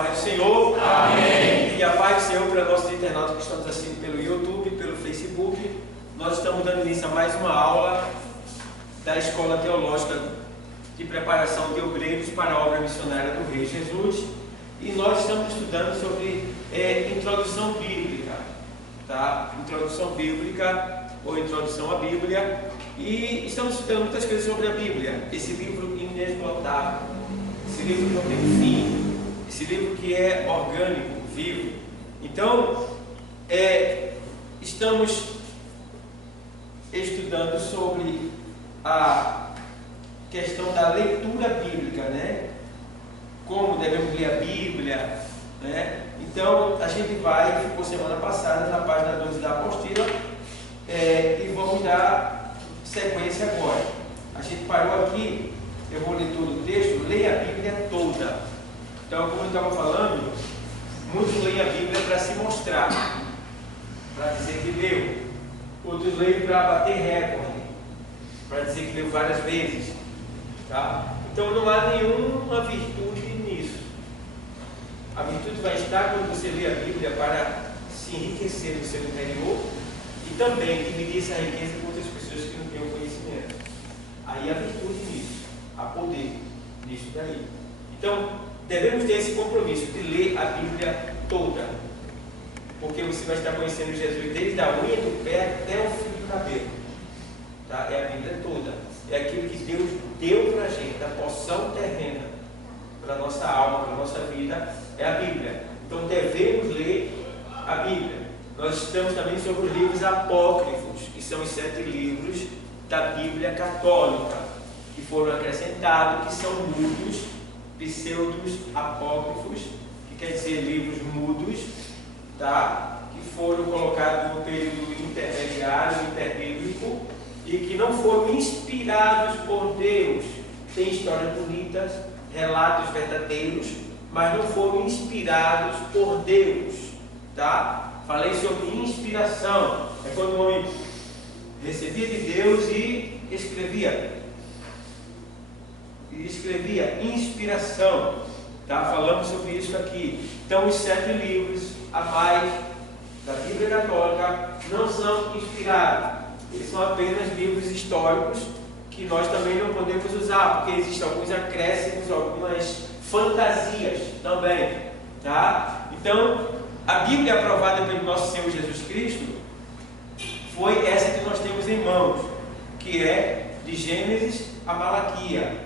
paz do Senhor. Amém. E a paz do Senhor para nossos internautas que estamos assistindo pelo YouTube, pelo Facebook. Nós estamos dando início a mais uma aula da Escola Teológica de Preparação de Obreiros para a Obra Missionária do Rei Jesus. E nós estamos estudando sobre introdução bíblica, tá? Introdução bíblica ou introdução à Bíblia. E estamos estudando muitas coisas sobre a Bíblia, esse livro inesgotável, esse livro que não tem fim, esse livro que é orgânico, vivo. Então, estamos estudando sobre a questão da leitura bíblica, né? Como devemos ler a Bíblia, né? Então, a gente ficou semana passada na página 12 da apostila, e vamos dar sequência agora. A gente parou aqui, eu vou ler todo o texto, leia a Bíblia toda. Então, como eu estava falando, muitos leem a Bíblia para se mostrar, para dizer que leu. Outros leem para bater recorde, para dizer que leu várias vezes, tá? Então não há nenhuma virtude nisso. A virtude vai estar quando você lê a Bíblia para se enriquecer no seu interior e também dividir essa riqueza com outras pessoas que não têm o conhecimento. Aí há virtude nisso, há poder nisso daí. Então devemos ter esse compromisso de ler a Bíblia toda, porque você vai estar conhecendo Jesus desde a unha do pé até o fio do cabelo, tá? É a Bíblia toda, é aquilo que Deus deu para a gente, a porção terrena para a nossa alma, para a nossa vida, é a Bíblia. Então devemos ler a Bíblia. Nós estamos também sobre os livros apócrifos, que são os 7 livros da Bíblia católica, que foram acrescentados, que são mudos, pseudos apócrifos, que quer dizer livros mudos, tá? Que foram colocados no período intermediário, interbíblico, e que não foram inspirados por Deus. Tem histórias bonitas, relatos verdadeiros, mas não foram inspirados por Deus, tá? Falei sobre inspiração, é quando o homem recebia de Deus e escrevia. Inspiração, tá? Falamos sobre isso aqui. Então os 7 livros a mais da Bíblia Católica não são inspirados, eles são apenas livros históricos que nós também não podemos usar, porque existem alguns acréscimos, algumas fantasias também, tá? Então a Bíblia aprovada pelo nosso Senhor Jesus Cristo foi essa que nós temos em mãos, que é de Gênesis a Malaquia,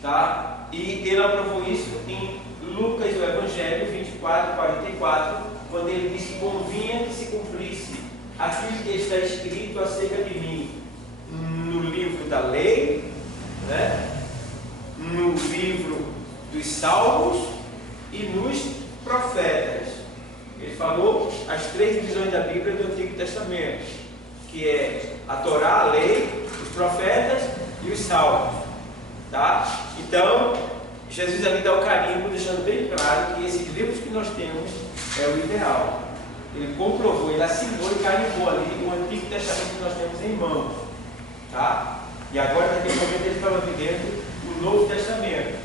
tá? E ele aprovou isso em Lucas, o Evangelho 24, 44, quando ele disse: convinha que se cumprisse aquilo que está escrito acerca de mim no livro da lei, né? No livro dos Salmos e nos profetas. Ele falou as 3 divisões da Bíblia do Antigo Testamento, que é a Torá, a lei, os profetas e os Salmos, tá? Então Jesus ali dá o carimbo, deixando bem claro que esses livros que nós temos é o ideal. Ele comprovou, ele assinou e carimbou ali o Antigo Testamento que nós temos em mãos, tá? E agora naquele momento ele estava vivendo o Novo Testamento.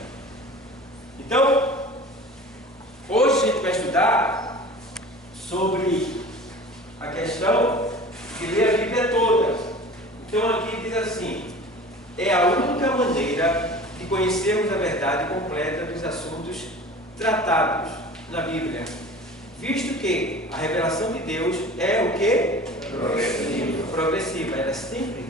Então hoje a gente vai estudar sobre a questão de ler a Bíblia toda. Então aqui diz assim: é a única maneira de conhecermos a verdade completa dos assuntos tratados na Bíblia, visto que a revelação de Deus é o quê? Progressiva. Ela é sempre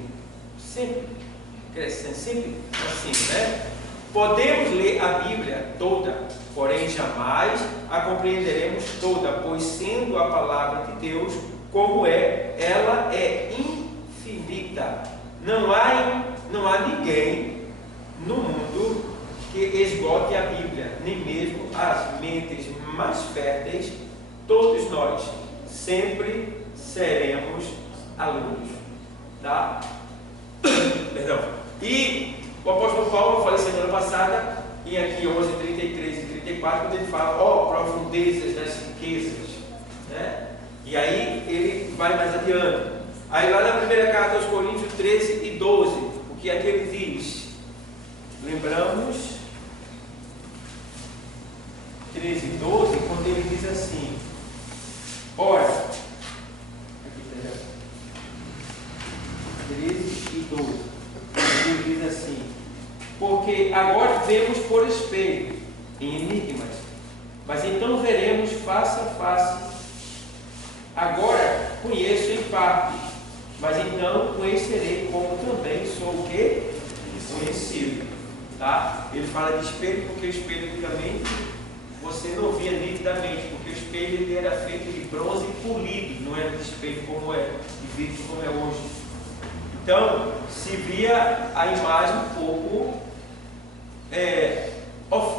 crescendo, sempre assim, né? Podemos ler a Bíblia toda, porém jamais a compreenderemos toda, pois sendo a palavra de Deus como ela é infinita. Não há ninguém no mundo que esgote a Bíblia, nem mesmo as mentes mais férteis. Todos nós sempre seremos alunos, tá? Perdão. E o apóstolo Paulo, eu falei semana passada, em aqui 11, 33 e 34, quando ele fala, profundezas das riquezas, né? E aí ele vai mais adiante. Aí lá na primeira carta aos Coríntios 13 e 12, o que é que ele diz? Lembramos 13 e 12, quando ele diz assim: ora, aqui está, 13 e 12, ele diz assim: porque agora vemos por espelho, em enigmas, mas então veremos face a face. Agora conheço em parte, mas então conhecerei como também sou o quê? Conhecido. Tá? Ele fala de espelho porque o espelho antigamente você não via nitidamente, porque o espelho ele era feito de bronze polido, não era de espelho como é, de vidro como é hoje. Então se via a imagem um pouco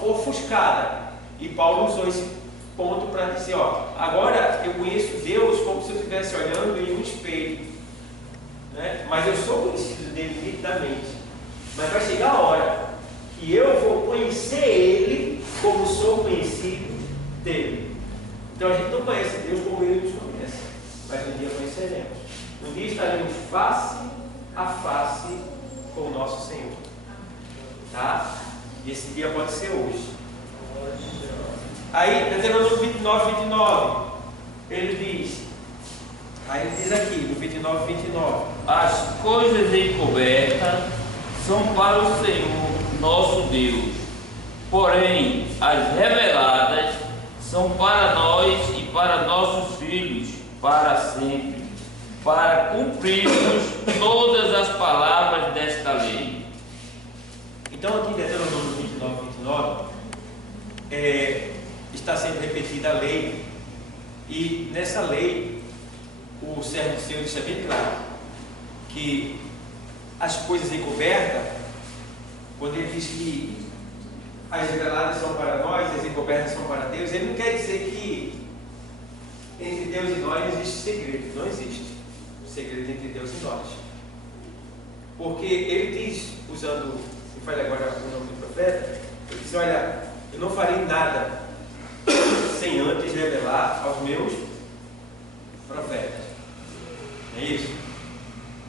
ofuscada, e Paulo usou esse ponto para dizer: ó, agora eu conheço Deus como se eu estivesse olhando em um espelho, né? Mas eu sou conhecido dele nitidamente, mas vai chegar a hora que eu vou conhecer Ele como sou conhecido dele. Então a gente não conhece Deus como Ele nos conhece, mas um dia conheceremos. Um dia estaremos face a face com o nosso Senhor, tá? E esse dia pode ser hoje. Aí, Deuteronômio 29, 29, ele diz, aí ele diz aqui, no 29, 29: as coisas encobertas são para o Senhor nosso Deus, porém as reveladas são para nós e para nossos filhos para sempre, para cumprirmos todas as palavras desta lei. Então aqui em Deuteronômio 29, 29 está sendo repetida a lei, e nessa lei o servo do Senhor deixa bem claro que as coisas encobertas, quando ele diz que as reveladas são para nós, as encobertas são para Deus, ele não quer dizer que entre Deus e nós existe segredo. Não existe segredo entre Deus e nós, porque ele diz, usando, eu falei agora o nome do profeta, ele diz: olha, eu não farei nada sem antes revelar aos meus profetas. É isso?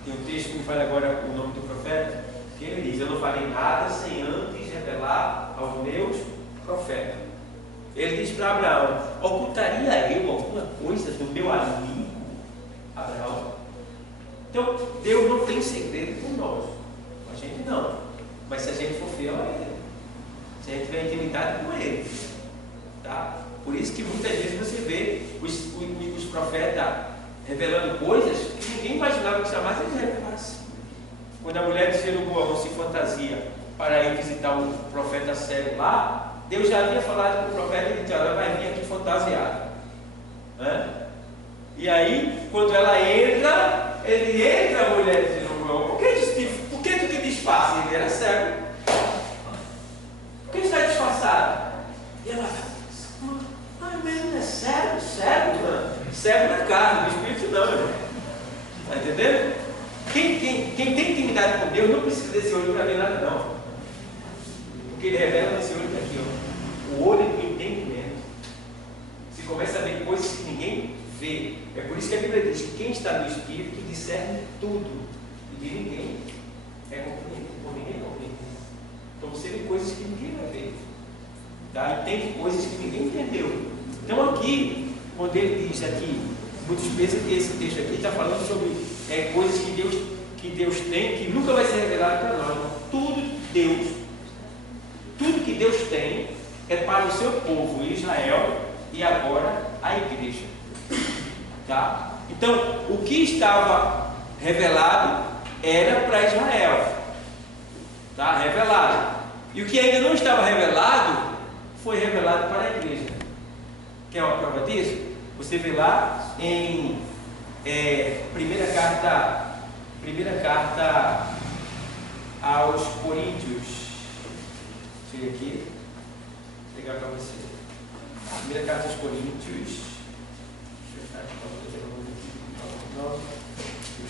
Tem um texto que me fala agora o nome do profeta, que ele diz: eu não farei nada sem antes revelar aos meus profetas. Ele diz para Abraão: ocultaria eu alguma coisa do meu amigo Abraão? Então Deus não tem segredo com nós, a gente não, mas se a gente for fiel a Ele, se a gente tiver intimidade com Ele, tá? Por isso que muitas vezes você vê os profetas revelando coisas que ninguém imaginava que jamais eles revelassem. Quando a mulher de Jeroboão se fantasia para ir visitar um profeta cego lá, Deus já havia falado com o profeta e disse: ela vai vir aqui fantasiada, né? E aí, quando ela entra, ele entra, a mulher de Jeroboão: por que tu te disfarça? Ele era cego. Por que está disfarçado? E ela: mesmo é cego, cego na carne, no espírito não, irmão. Está entendendo? Quem tem intimidade com Deus não precisa desse olho para ver nada, não. Porque Ele revela nesse olho aqui, ó, o olho do entendimento. Você começa a ver coisas que ninguém vê. É por isso que a Bíblia diz que quem está no espírito discerne tudo, e de ninguém é compreendido, por ninguém é compreendido. Então você vê coisas que ninguém vai ver, tá? E tem coisas que ninguém entendeu. Então aqui, quando ele diz aqui, muitos pensam que esse texto aqui está falando sobre coisas que Deus tem, que nunca vai ser revelado para nós. Tudo que Deus tem é para o seu povo, Israel, e agora a igreja. Tá? Então, o que estava revelado era para Israel. Tá? Revelado. E o que ainda não estava revelado, foi revelado para a igreja. Quer uma prova disso? Você vê lá em primeira carta aos Coríntios. Chega aqui, vou pegar para você. Primeira carta aos Coríntios.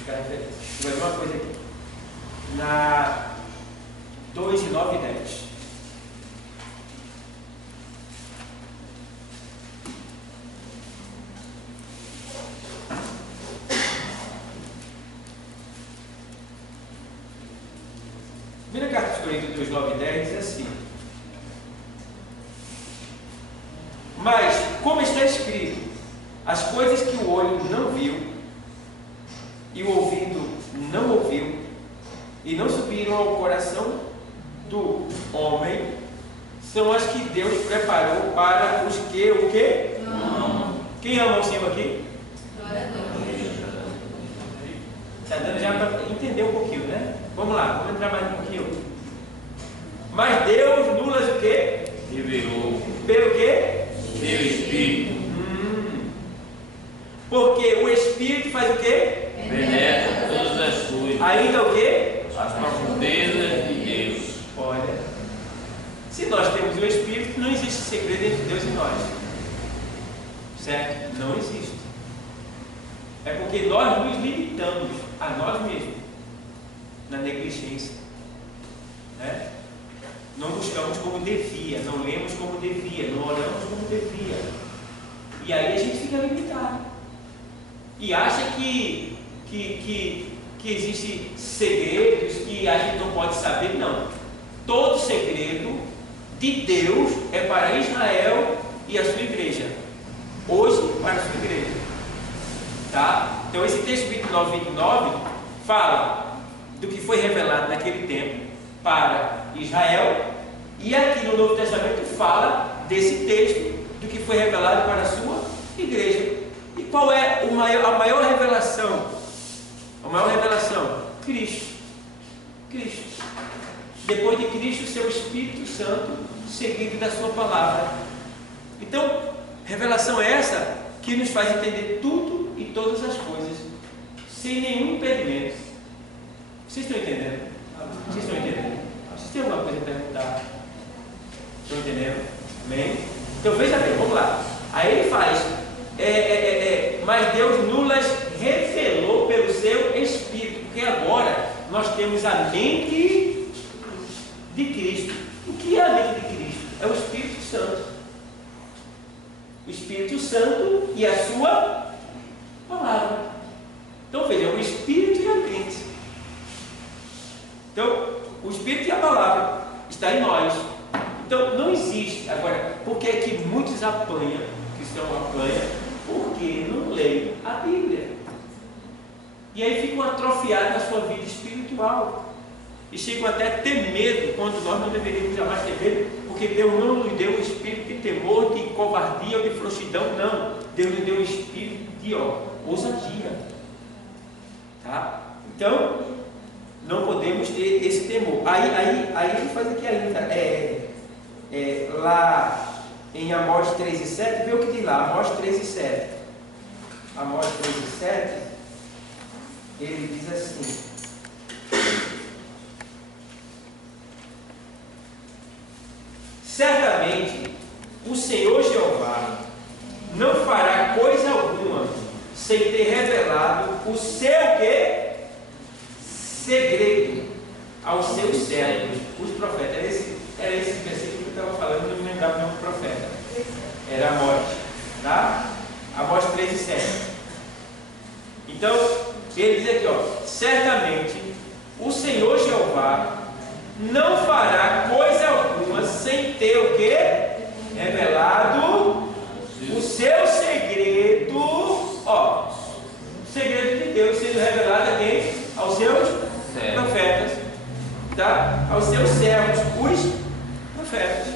Vai ver uma coisa aqui. Na 2, 9 e 10. Primeira carta aos Coríntios 2, 9 e 10 diz assim: Mas, como está escrito, as coisas que o olho não viu e o ouvido não ouviu e não subiram ao coração do homem, são as que Deus preparou para os que o quê? Não. Quem ama o Senhor aqui? Glória a Deus. Está dando já para entender um pouquinho, né? Vamos lá, vamos entrar mais um pouquinho. Mas Deus nulas o quê? Revelou Pelo quê? seu Espírito, Porque o Espírito faz o quê? penetra todas as coisas, Ainda o quê? as profundezas de Deus. Olha, se nós temos o Espírito, não existe segredo entre Deus e nós. Certo? Não existe. É porque nós nos limitamos a nós mesmos na negligência, né? Não buscamos como devia, não lemos como devia, não oramos como devia. E aí a gente fica limitado. E acha que existem segredos que a gente não pode saber. Não. Todo segredo de Deus é para Israel e a sua igreja. Hoje, para a sua igreja. Tá? Então esse texto 29 fala do que foi revelado naquele tempo para Israel, e aqui no Novo Testamento fala desse texto do que foi revelado para a sua igreja. E qual é a maior revelação? A maior revelação? Cristo. Cristo. Depois de Cristo, seu Espírito Santo, seguido da sua palavra. Então, revelação é essa que nos faz entender tudo e todas as coisas, sem nenhum impedimento. Vocês estão entendendo? Vocês estão entendendo? Vocês têm alguma coisa a perguntar? Estão entendendo? Amém? Então veja bem, vamos lá. Aí ele faz, mas Deus nulas revelou pelo seu Espírito, porque agora nós temos a mente de Cristo. O que é a mente de Cristo? É o Espírito Santo. O Espírito Santo e a sua palavra. Então veja, o Espírito e a mente. Então, o Espírito e a palavra está em nós. Então, não existe. Agora, por que é que muitos apanham, cristão apanha? Porque não leem a Bíblia. E aí ficam atrofiados na sua vida espiritual. E chegam até a ter medo, quando nós não deveríamos jamais ter medo, porque Deus não nos deu um espírito de temor, de covardia ou de frouxidão, não. Deus nos deu um espírito de ousadia. Tá? Então, não podemos ter esse temor. Aí ele faz aqui ainda, lá em Amós 3:7, vê o que diz lá, Amós 3:7. Amós 3:7, ele diz assim: certamente o Senhor Jeová não fará coisa alguma sem ter revelado o seu quê? Segredo aos seus servos, os profetas. Era esse versículo que eu estava falando, não me lembrava o nome do profeta. Era Amós, tá? Amós 3:7. Então, ele diz aqui, ó, certamente o Senhor Jeová não fará coisa alguma sem ter o quê? Revelado o seu segredo, ó, o segredo de Deus sendo revelado a quem? Aos seus profetas, tá? Aos seus servos, os profetas,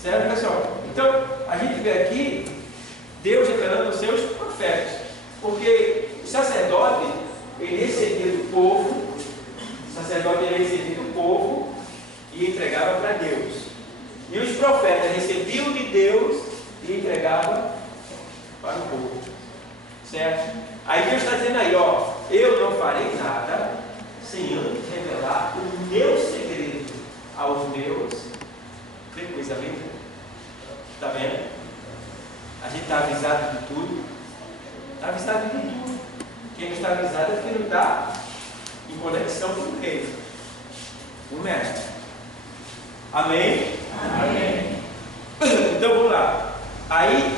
certo, pessoal? Então, a gente vê aqui Deus revelando aos seus profetas, porque o sacerdote, ele recebia do povo, e entregava para Deus, e os profetas recebiam de Deus e entregavam para o povo, certo? Aí Deus está dizendo aí, ó, eu não farei nada sem antes revelar o meu segredo aos meus. Que coisa linda. Está vendo? A gente está avisado de tudo. Está avisado de tudo. Quem não está avisado é porque não está em conexão com o rei, o mestre. Amém? Amém. Então vamos lá. Aí,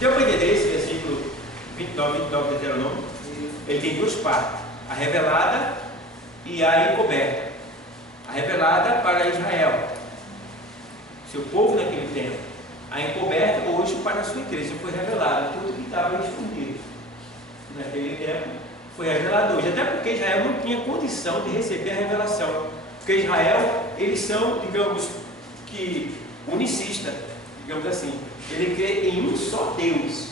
deu para entender esse versículo 29 de Deuteronômio? Ele tem duas partes: a revelada e a encoberta. A revelada para Israel, seu povo naquele tempo. A 13 foi revelado, tudo que estava escondido naquele tempo foi revelado hoje, até porque Israel não tinha condição de receber a revelação, porque Israel, eles são, digamos, que unicista, digamos assim, ele crê em um só Deus.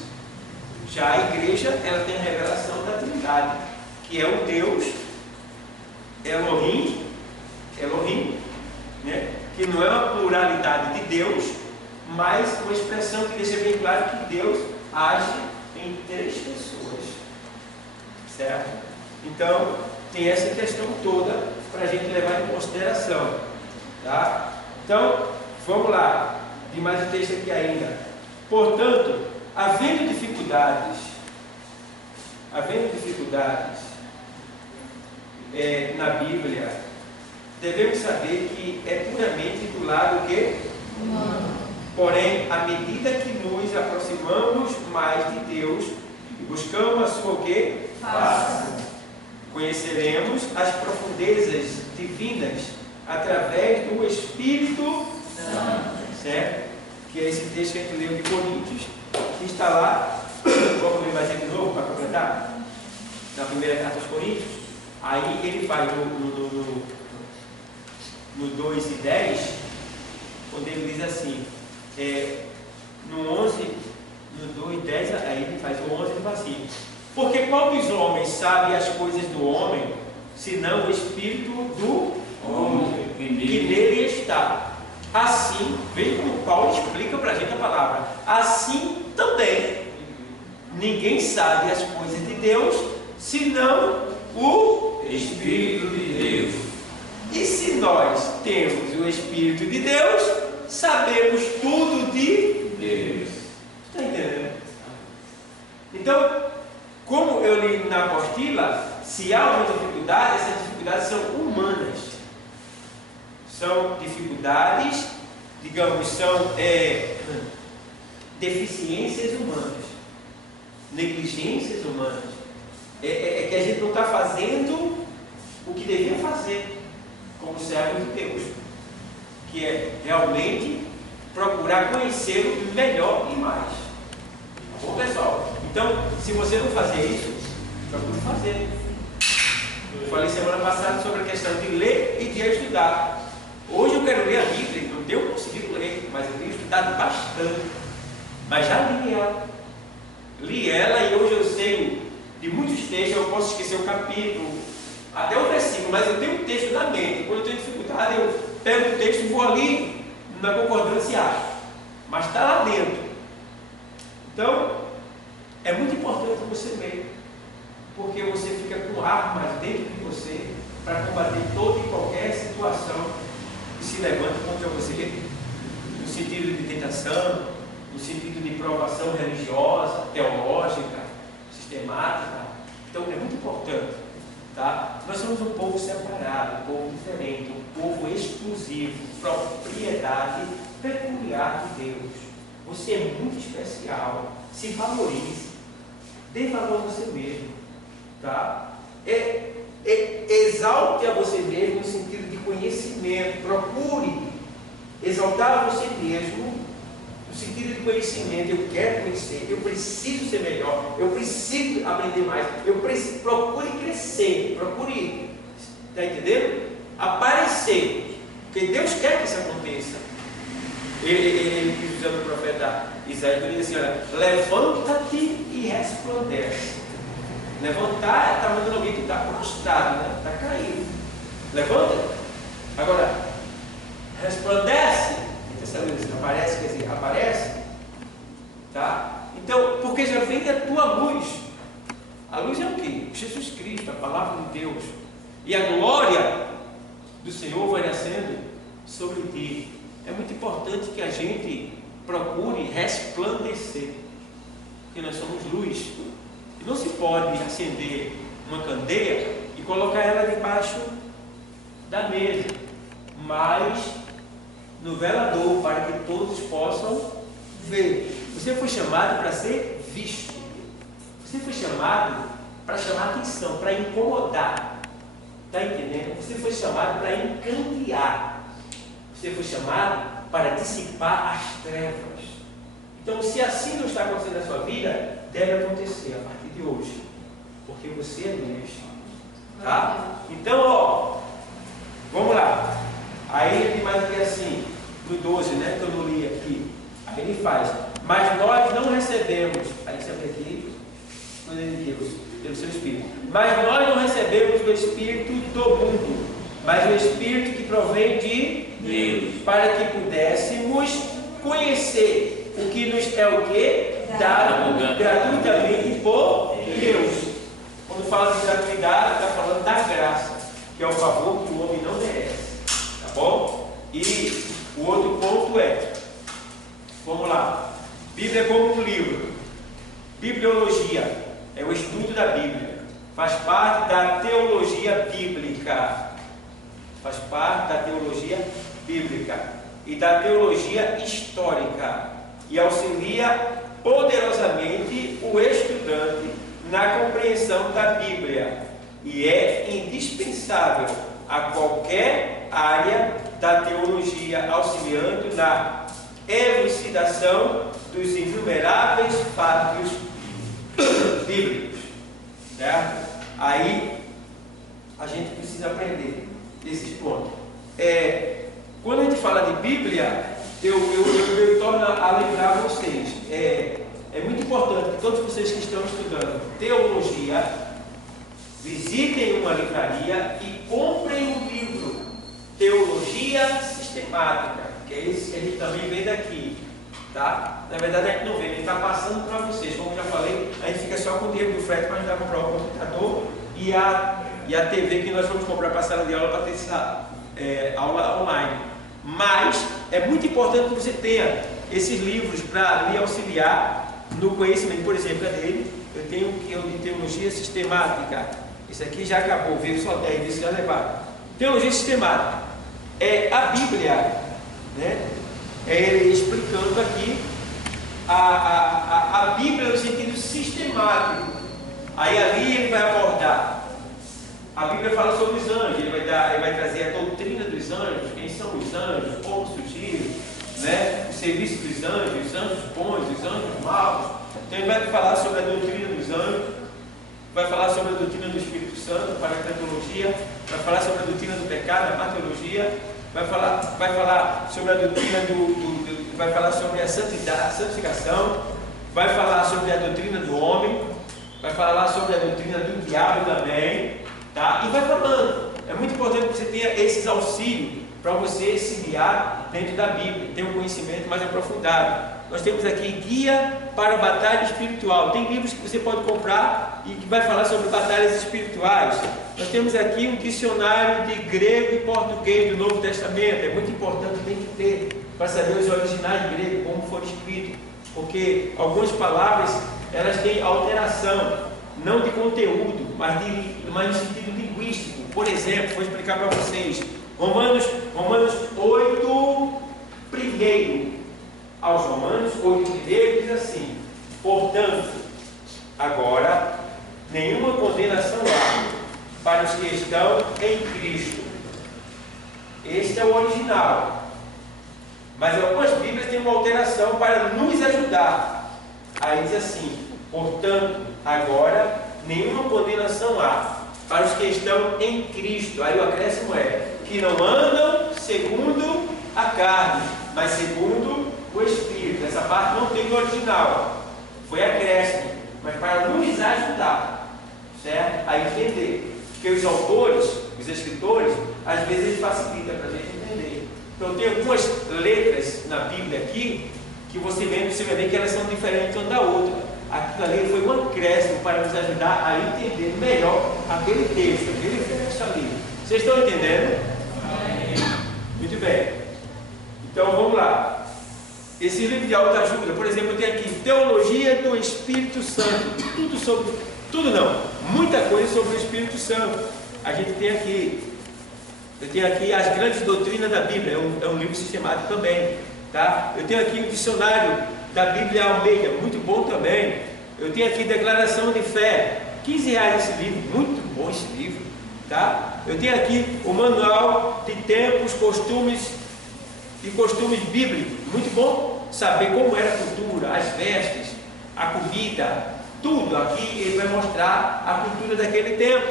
Já a igreja, ela tem a revelação da Trindade, que é o Deus Elohim, né? Que não é uma pluralidade de Deus, mas uma expressão que deixa bem claro que Deus age em 3 pessoas, certo? Então tem essa questão toda para a gente levar em consideração, tá? Então vamos lá, tem mais um texto aqui ainda. Portanto, havendo dificuldades na Bíblia, devemos saber que é puramente do lado que humano. Porém, à medida que nos aproximamos mais de Deus e buscamos a sua o quê? Face, conheceremos as profundezas divinas através do Espírito Santo, certo? Que é esse texto que a gente leu de Coríntios, que está lá. Vamos ler mais de novo para completar? Na primeira carta aos Coríntios. Aí ele vai no 2 e 10, quando ele diz assim, no 11, no 2 e 10, aí ele faz o 11 e fala assim: porque qual dos homens sabe as coisas do homem, senão o Espírito do homem que nele está? Assim, veja como Paulo explica para a gente a palavra. Assim também, ninguém sabe as coisas de Deus, senão o Espírito de Deus. E se nós temos o Espírito de Deus, sabemos tudo de Deus. Está entendendo? Então, como eu li na apostila, se há uma dificuldade, essas dificuldades são humanas. São dificuldades, digamos, são deficiências humanas, negligências humanas. É que a gente não está fazendo o que devia fazer como servo de Deus, que é realmente procurar conhecê-lo melhor e mais. Tá bom, pessoal? Então, se você não fazer isso, procure fazer. Eu falei semana passada sobre a questão de ler e de estudar. Hoje eu quero ler a Bíblia, não tenho conseguido ler, mas eu tenho estudado bastante. Mas já li ela. Li ela e hoje eu sei de muitos textos, eu posso esquecer o capítulo, até o versículo, mas eu tenho um texto na mente. Quando eu tenho dificuldade, eu pego o texto e vou ali na concordância e acho. Mas está lá dentro. Então, é muito importante você ler, porque você fica com armas dentro de você para combater toda e qualquer situação que se levanta contra você, no sentido de tentação, no sentido de provação religiosa, teológica, sistemática. Então é muito importante, tá? Nós somos um povo separado, um povo diferente, um povo exclusivo, propriedade peculiar de Deus. Você é muito especial. Se valorize, dê valor a você mesmo, tá? Exalte a você mesmo no sentido de conhecimento. Procure exaltar a você mesmo no sentido de conhecimento. Eu quero conhecer, eu preciso ser melhor, eu preciso aprender mais, procure crescer, procure, está entendendo? Aparecer, porque Deus quer que isso aconteça. Ele diz usando o profeta Isaías, ele diz assim: olha, levanta-te e resplandece. Levantar está mandando alguém que está prostrado, né? Está caído. Levanta. Agora, resplandece. Aparece, quer dizer, aparece. Tá? Então, porque já vem da tua luz. A luz é o quê? Jesus Cristo, a palavra de Deus. E a glória do Senhor vai nascendo sobre ti. É muito importante que a gente procure resplandecer, porque nós somos luz. E não se pode acender uma candeia e colocar ela debaixo da mesa, mas no velador, para que todos possam ver. Você foi chamado para ser visto. Você foi chamado para chamar atenção, para incomodar. Está entendendo? Você foi chamado para encandear. Você foi chamado para dissipar as trevas. Então, se assim não está acontecendo na sua vida, deve acontecer a partir de hoje, porque você é Deus. Tá? Então, ó, vamos lá. Aí ele mais aqui assim, no 12, né, que eu não li aqui. Aí ele faz: mas nós não recebemos, aí você vê aqui, coisa de Deus, pelo seu Espírito. Mas nós não recebemos o Espírito do mundo, mas o Espírito que provém de Deus, para que pudéssemos conhecer o que nos é o que? Dado gratuitamente por Deus. Quando fala de gratuidade, está falando da graça, que é o favor que o homem não merece. Tá bom? E o outro ponto é, vamos lá, Bíblia como um livro. Bibliologia é o estudo da Bíblia, faz parte da teologia bíblica, faz parte da teologia bíblica e da teologia histórica, e auxilia poderosamente o estudante na compreensão da Bíblia, e é indispensável a qualquer área da teologia, auxiliando na elucidação dos inumeráveis fatos bíblicos, certo? Aí a gente precisa aprender esses pontos. Quando a gente fala de Bíblia, eu torno a lembrar vocês, é muito importante que todos vocês que estão estudando teologia visitem uma livraria e comprem um livro, Teologia Sistemática, que é esse que a gente também vê daqui, tá? Na verdade a gente não vê, ele está passando para vocês. Como eu já falei, a gente fica só com o dinheiro do frete para ajudar a comprar o computador e a TV que nós vamos comprar para a sala de aula para ter essa aula online. Mas é muito importante que você tenha esses livros para lhe auxiliar no conhecimento. Por exemplo, eu tenho o de Teologia Sistemática. Esse aqui já acabou, veio só 10, desse já levaram. Teologia Sistemática é a Bíblia, né? É ele explicando aqui a Bíblia no sentido sistemático. Aí ali ele vai abordar. A Bíblia fala sobre os anjos, ele vai trazer a doutrina dos anjos, quem são os anjos, como surgiram, né? O serviço dos anjos, os anjos bons, os anjos maus. Então ele vai falar sobre a doutrina dos anjos, vai falar sobre a doutrina do Espírito Santo, para a crentologia, vai falar sobre a doutrina do pecado, a mateologia, vai falar sobre a doutrina vai falar sobre a santidade, a santificação, vai falar sobre a doutrina do homem, vai falar sobre a doutrina do diabo também, tá? E vai falando. É muito importante que você tenha esses auxílios para você se guiar dentro da Bíblia, ter um conhecimento mais aprofundado. Nós temos aqui Guia para a Batalha Espiritual. Tem livros que você pode comprar e que vai falar sobre batalhas espirituais. Nós temos aqui um dicionário de grego e português do Novo Testamento. É muito importante, tem que ter, para saber os originais de grego, como foram escritos. Porque algumas palavras, elas têm alteração, não de conteúdo, mas no sentido linguístico. Por exemplo, vou explicar para vocês. Romanos 8, primeiro. Aos Romanos 8, primeiro diz assim: portanto, agora, nenhuma condenação há para os que estão em Cristo. Este é o original. Mas algumas Bíblias têm uma alteração para nos ajudar. Aí diz assim: portanto, agora, nenhuma condenação há para os que estão em Cristo. Aí o acréscimo é: que não andam segundo a carne, mas segundo o Espírito. Essa parte não tem no original, foi acréscimo, mas para nos ajudar, certo? A entender. Porque os autores, os escritores, às vezes eles facilitam para a gente entender. Então tem algumas letras na Bíblia aqui que você vai ver que elas são diferentes uma da outra. Aquilo ali foi um acréscimo para nos ajudar a entender melhor aquele texto, aquele verso ali. Vocês estão entendendo? Muito bem. Então vamos lá. Esse livro de autoajuda, por exemplo, eu tenho aqui Teologia do Espírito Santo. Muita coisa sobre o Espírito Santo. A gente tem aqui. Eu tenho aqui as grandes doutrinas da Bíblia, é um livro sistemático também, tá? Eu tenho aqui o dicionário da Bíblia Almeida, muito bom também. Eu tenho aqui Declaração de Fé, R$15 esse livro, muito bom esse livro, tá? Eu tenho aqui o Manual de Tempos, Costumes e Costumes Bíblicos, muito bom. saber como era a cultura, as vestes, a comida, tudo. Aqui ele vai mostrar a cultura daquele tempo,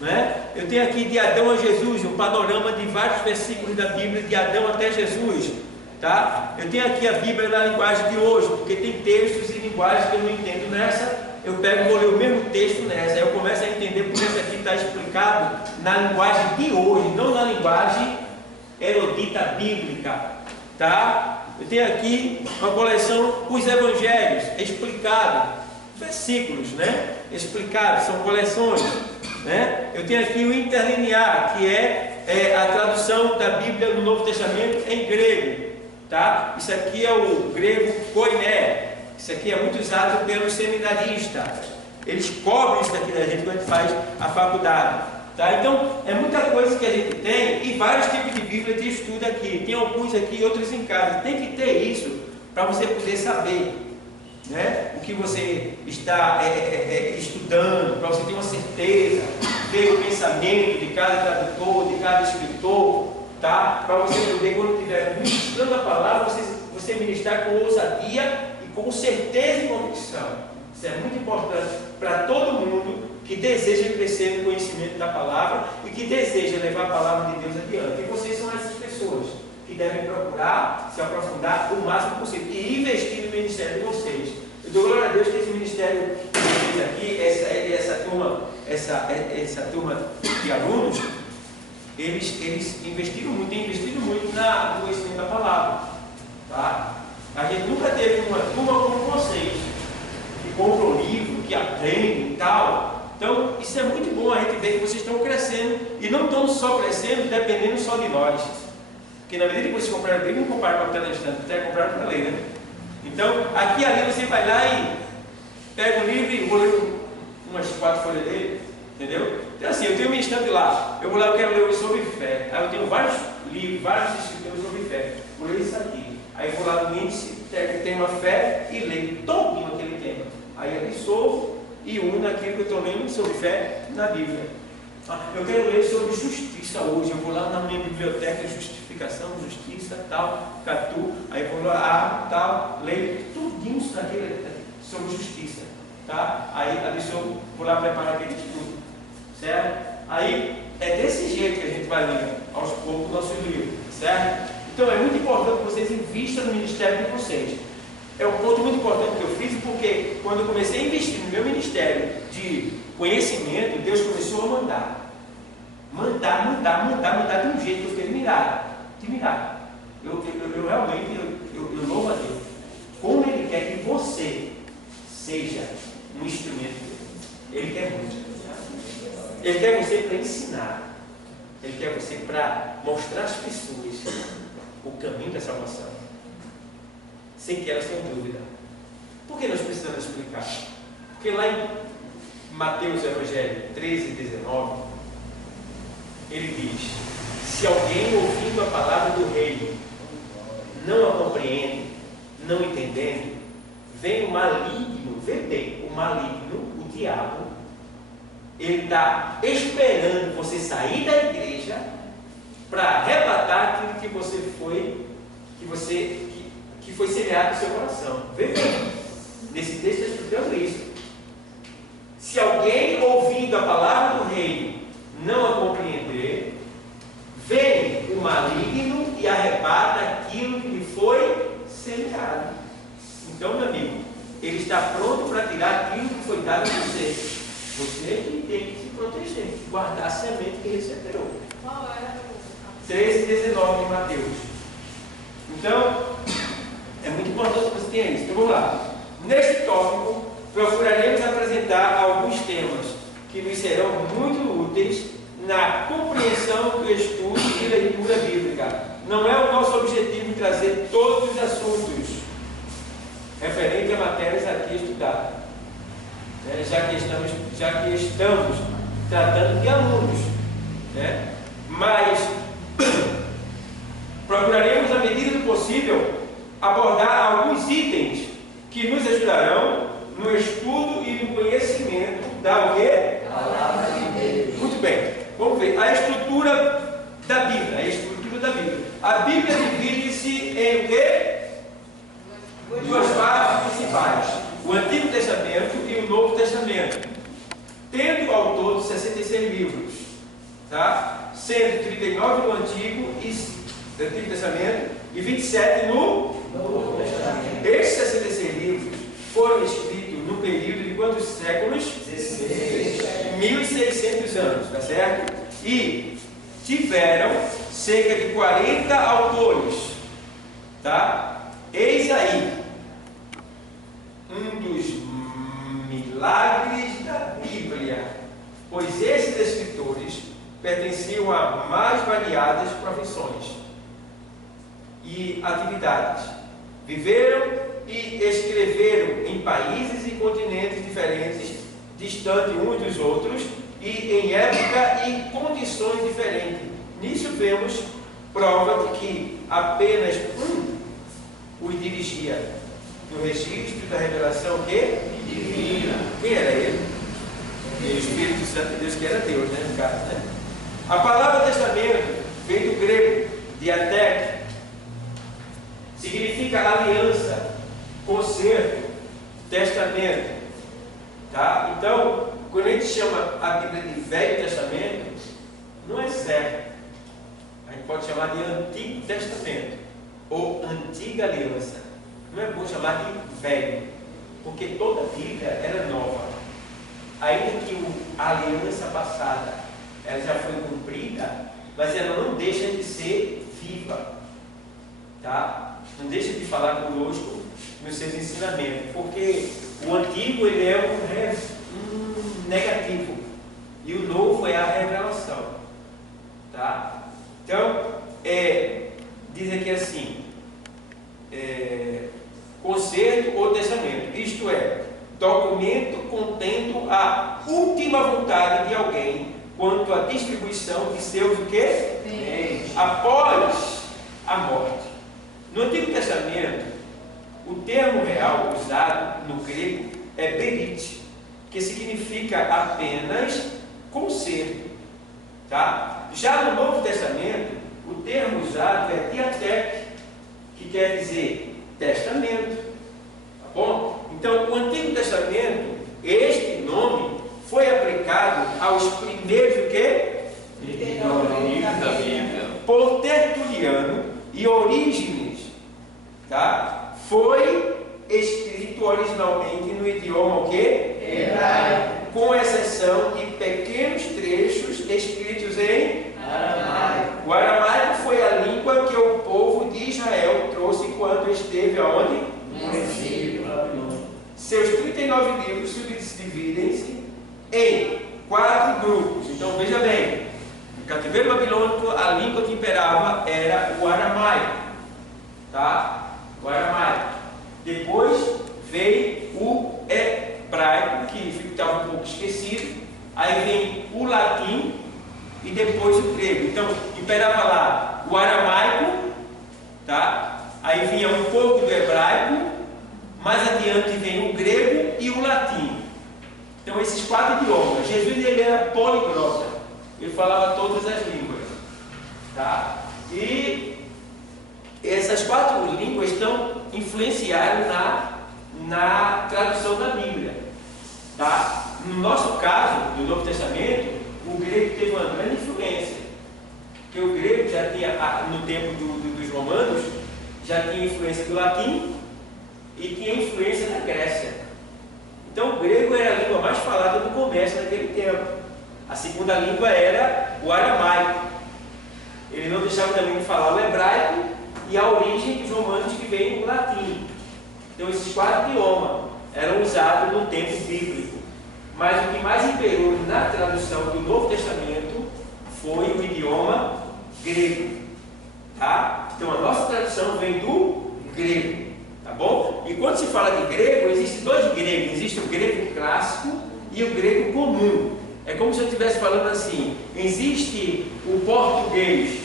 né? Eu tenho aqui de Adão a Jesus, um panorama de vários versículos da Bíblia, de Adão até Jesus, tá? Eu tenho aqui a Bíblia na linguagem de hoje, porque tem textos e linguagens que eu não entendo nessa. Eu pego e vou ler o mesmo texto nessa, aí eu começo a entender porque esse aqui está explicado na linguagem de hoje, não na linguagem erudita bíblica, tá? Eu tenho aqui uma coleção, os evangelhos, explicado, versículos, né? Explicados, são coleções, né? Eu tenho aqui o interlinear, que é a tradução da Bíblia no Novo Testamento em grego, tá? Isso aqui é o grego koiné. Isso aqui é muito usado pelos seminaristas. Eles cobrem isso daqui da gente quando a gente faz a faculdade. Tá? Então, é muita coisa que a gente tem e vários tipos de Bíblia de estudo aqui. Tem alguns aqui e outros em casa. Tem que ter isso para você poder saber, né, o que você está estudando, para você ter uma certeza, ver o pensamento de cada tradutor, de cada escritor, tá? Para você poder, quando estiver ministrando a palavra, você ministrar com ousadia, com certeza e convicção. Isso é muito importante para todo mundo que deseja crescer no conhecimento da palavra e que deseja levar a palavra de Deus adiante. E vocês são essas pessoas que devem procurar se aprofundar o máximo possível e investir no ministério de vocês. Eu dou glória a Deus que esse ministério que fez aqui, essa turma de alunos, eles investiram muito, têm investido muito no conhecimento da palavra, tá? A gente nunca teve uma turma como vocês, que compram livro, que aprendem e tal. Então, isso é muito bom a gente ver que vocês estão crescendo. E não estão só crescendo dependendo só de nós. Porque na medida que vocês compraram o livro, não compraram para o telestante, até compraram para ler, né? Então, aqui e ali você vai lá e pega o livro e vou ler umas 4 folhas dele, entendeu? Então assim, eu tenho uma estante lá, eu vou lá, eu quero ler sobre fé. Aí eu tenho vários livros, vários escritores sobre fé. Vou ler isso aqui. Aí vou lá no índice, tem uma fé e leio todo aquele tema. Aí eu dissolvo e uno aquilo que eu estou lendo sobre fé na Bíblia. Eu quero ler sobre justiça hoje. Eu vou lá na minha biblioteca, justificação, justiça, tal, catu. Aí vou lá, tal, leio tudinho sobre justiça. Tá? Aí absorvo, vou lá preparar aquele estudo. Certo? Aí é desse jeito que a gente vai lendo aos poucos o nosso livro. Certo? Então é muito importante que vocês invistam no ministério de vocês. É um ponto muito importante que eu fiz, porque quando eu comecei a investir no meu ministério de conhecimento, Deus começou a mandar de um jeito que eu fiquei admirado. Eu realmente louvo a Deus. Como Ele quer que você seja um instrumento dele. Ele quer muito. Ele quer você para ensinar. Ele quer você para mostrar às pessoas o caminho da salvação, sem que elas tenham dúvida. Por que nós precisamos explicar? Porque lá em Mateus Evangelho 13, 19, ele diz: se alguém ouvindo a palavra do reino não a compreende, não entendendo, vem o maligno, vê bem, o maligno, o diabo, ele está esperando você sair da igreja para arrebatar aquilo que foi semeado no seu coração. Veja bem, nesse texto está explicando isso. Se alguém ouvindo a palavra do reino não a compreender, vem o maligno e arrebata aquilo que lhe foi semeado. Então, meu amigo, ele está pronto para tirar aquilo que foi dado a você. Você que tem que se proteger, guardar a semente que recebeu. Qual era? 13, 19 de Mateus. Então, é muito importante que você tenha isso. Então vamos lá. Neste tópico, procuraremos apresentar alguns temas que nos serão muito úteis na compreensão do estudo e leitura bíblica. Não é o nosso objetivo trazer todos os assuntos referentes a matérias aqui estudadas, né? já que estamos tratando de alunos, né? Mas procuraremos, à medida do possível, abordar alguns itens que nos ajudarão no estudo e no conhecimento da Palavra de Deus. Muito bem, vamos ver a estrutura da Bíblia. A Bíblia divide-se em o quê? Novo Testamento, tendo ao todo 66 livros, tá? Sendo 39 no Antigo Testamento e 27 no Novo Testamento. Esses 66 livros foram escritos no período de quantos séculos? 1600 anos, tá certo? E tiveram cerca de 40 autores, tá? Eis aí um dos milagres da Bíblia, pois esses escritores pertenciam a mais variadas profissões e atividades. Viveram e escreveram em países e continentes diferentes, distantes uns dos outros, e em época e condições diferentes. Nisso vemos prova de que apenas um os dirigia no registro da revelação divina. Quem era ele? O Espírito Santo de Deus, que era Deus, né, no caso, né? A palavra testamento vem do grego diatek, significa aliança, conserto, testamento, tá? Então, quando a gente chama a Bíblia de Velho Testamento, não é certo. A gente pode chamar de Antigo Testamento ou Antiga Aliança. Não é bom chamar de velho, porque toda a Bíblia era nova. Ainda que a aliança passada ela já foi cumprida, mas ela não deixa de ser viva, tá? Não deixa de falar conosco nos seus ensinamentos, porque o antigo ele é um negativo e o novo é a revelação, tá? Então, diz aqui assim, conserto ou testamento, isto é, documento contendo a última vontade de alguém quanto à distribuição de seus o quê? Bens após a morte. No Antigo Testamento, o termo real usado no grego é berit, que significa apenas conserto, tá? Já no Novo Testamento, o termo usado é diatek, que quer dizer testamento, tá bom? Então, o Antigo Testamento, este nome foi aplicado aos primeiros o quê? Livros da Bíblia. Por Tertuliano e Orígenes, tá? Foi escrito originalmente no idioma o quê? Hebraico. Com exceção de pequenos trechos escritos em Aramaico. O aramaico foi a língua que o povo de Israel trouxe quando esteve aonde? No exílio. Seus 39 livros subdividem-se em 4 grupos. Então veja bem, no cativeiro babilônico a língua que imperava era o aramaico, tá? O aramaico. Depois veio o hebraico, que estava um pouco esquecido. Aí vem o latim e depois o grego. Então imperava lá o aramaico, tá? Aí vinha um pouco do hebraico. Mais adiante vem o grego e o latim. Então esses 4 idiomas. Jesus ele era poliglota. Ele falava todas as línguas, tá? E essas 4 línguas influenciaram na tradução da Bíblia, tá? No nosso caso, do Novo Testamento, o grego teve uma grande influência, porque o grego já tinha, no tempo dos romanos, já tinha influência do latim e tinha influência da Grécia. Então o grego era a língua mais falada do comércio naquele tempo. A segunda língua era o aramaico. Ele não deixava também de falar o hebraico e a origem dos romanos que vem do latim. Então esses 4 idiomas eram usados no tempo bíblico. Mas o que mais imperou na tradução do Novo Testamento foi o idioma grego, tá? Então a nossa tradução vem do grego, tá bom? E quando se fala de grego, existem 2 gregos. Existe o grego clássico e o grego comum. É como se eu estivesse falando assim: existe o português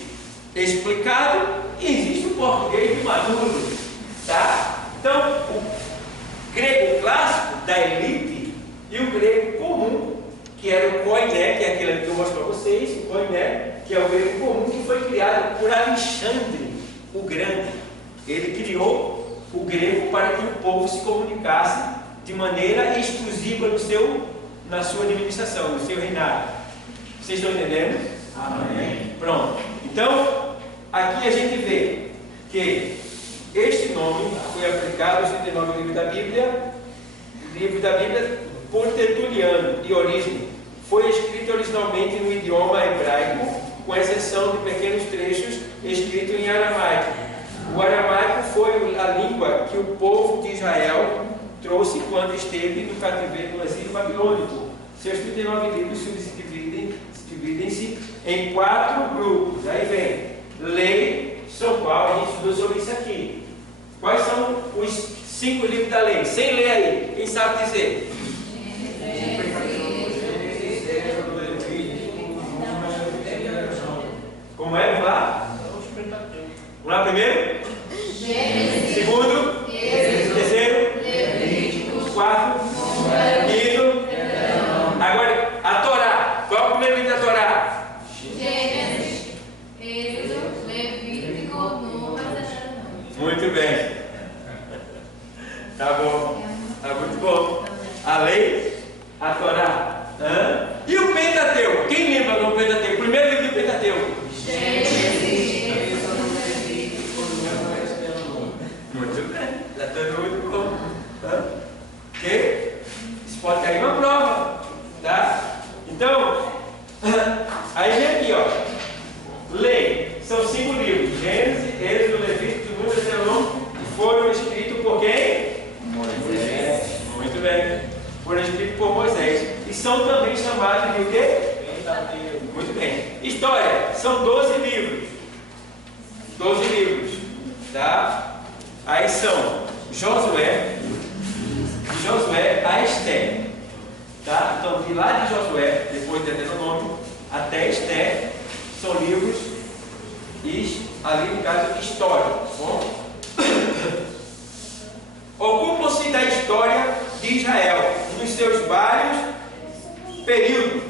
explicado e existe o português maduro, tá? Então o grego clássico da elite e o grego comum, que era o koiné, que é aquele que eu mostro para vocês, o koiné, que é o grego comum, que foi criado por Alexandre o Grande. Ele criou o grego para que o povo se comunicasse de maneira exclusiva na sua administração, no seu reinado. Vocês estão entendendo? Amém. Pronto. Então, aqui a gente vê que este nome foi aplicado aos 39 livros da Bíblia, por Tertuliano, de origem. Foi escrito originalmente no idioma hebraico, com exceção de pequenos trechos escritos em aramaico. O aramaico foi a língua que o povo de Israel trouxe quando esteve no cativeiro no exílio babilônico. Seus 39 livros dividem-se em 4 grupos. Aí vem lei, São Paulo, a gente estudou sobre isso aqui. Quais são os 5 livros da lei? Sem ler aí, quem sabe dizer? Como é? Vamos lá? Vamos lá primeiro? Segundo? Terceiro? Quarto? Quinto? Agora, a Torá. Qual é o primeiro livro da Torá? Gênesis, Êxodo, Levítico, Números. Muito bem. Tá bom. Tá muito bom. A lei, a Torá. E o Pentateuco? Quem lembra do Pentateuco? O primeiro livro do Pentateuco? Muito bem, já está muito bom. Ok? Isso pode cair uma prova. Tá? Então, aí vem aqui, ó. Lei. São 5 livros. Gênesis, Êxodo, Levítico, Números, Deuteronômio. E foram escritos por quem? Moisés. Muito bem. Foram escritos por Moisés. E são também chamados de o quê? Muito bem. História. São 12 livros. 12 livros. Tá? Aí são Josué, de Josué a Esté. Tá? Então, de lá de Josué, depois de Deuteronômio, até Esté, são livros, ali no caso, história. Tá bom? Ocupam-se da história de Israel, nos seus vários períodos.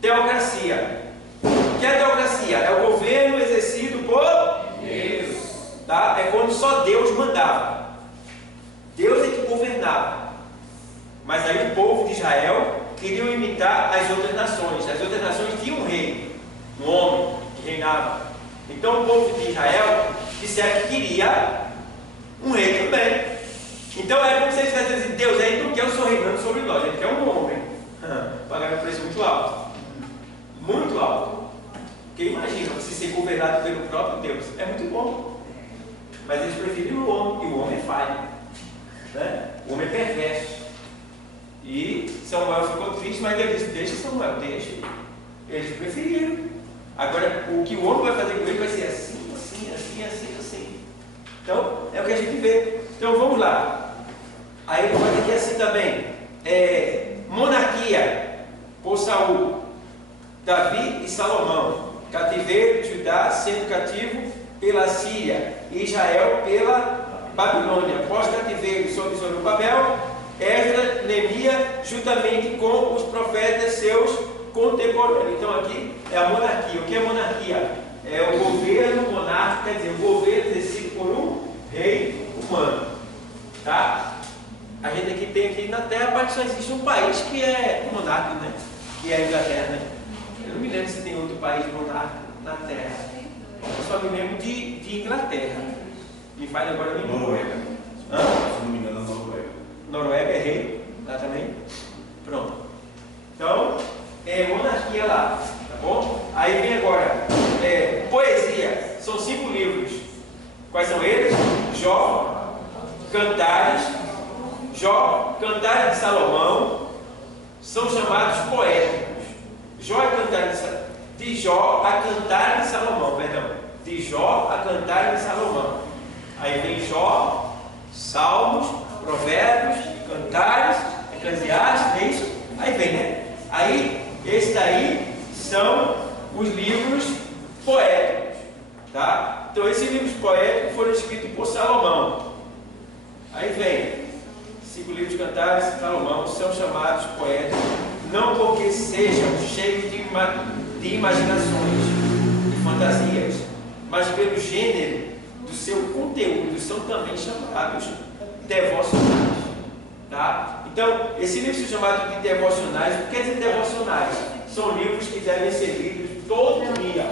Teocracia. O que é teocracia? É o governo exercido por Deus. Tá? É quando só Deus mandava. Deus é que governava. Mas aí o povo de Israel queria imitar as outras nações. As outras nações tinham um rei, um homem que reinava. Então o povo de Israel disseram que queria um rei também. Então é como se eles estivessem dizendo: Deus, ele não quer o Senhor reinando sobre nós, ele quer um homem. Pagar um preço muito alto. Muito alto. Porque imagina você ser governado pelo próprio Deus. É muito bom. Mas eles preferem o homem. E o homem é falho. Né? O homem é perverso. E Samuel ficou triste, mas ele disse: deixa Samuel, deixa. Eles preferiram. Agora, o que o homem vai fazer com ele vai ser assim, assim, assim, assim, assim. Então, é o que a gente vê. Então, vamos lá. Aí, vai ter aqui assim também. Monarquia por Saul, Davi e Salomão. Cativeiro de Judá sendo cativo pela Síria e Israel pela Babilônia. Pós-cativeiro sobre Zorobabel, Esdras, Neemias, juntamente com os profetas seus contemporâneos. Então aqui é a monarquia. O que é monarquia? É o governo monárquico, quer dizer, o governo exercido por um rei humano. Tá? A gente aqui tem aqui na Terra, parece que só existe um país que é monárquico, né? Que é a Inglaterra, né? Eu não me lembro se tem outro país monárquico na Terra. Eu só me lembro de Inglaterra. Me faz agora me Noruega. Se não me engano, é Noruega. Noruega é rei, lá também. Pronto. Então, é monarquia lá, tá bom? Aí vem agora, poesia. São 5 livros. Quais são eles? Jó, Cantares. Jó, Cantares de Salomão. São chamados poéticos. Jó a Cantares de Jó a Cantares de Salomão, perdão. De Jó a Cantares de Salomão. Aí vem Jó, Salmos, Provérbios, Cantares, Eclesiastes, é isso? Aí vem, né? Aí, esses daí são os livros poéticos, tá? Então, esses livros poéticos foram escritos por Salomão. Aí vem 5 livros de Cantares de Salomão, são chamados poéticos, não porque sejam cheios de imaginações e fantasias, mas pelo gênero do seu conteúdo, são também chamados devocionais. Tá? Então, esse livro se chama de devocionais. O que quer dizer devocionais? São livros que devem ser lidos todo dia.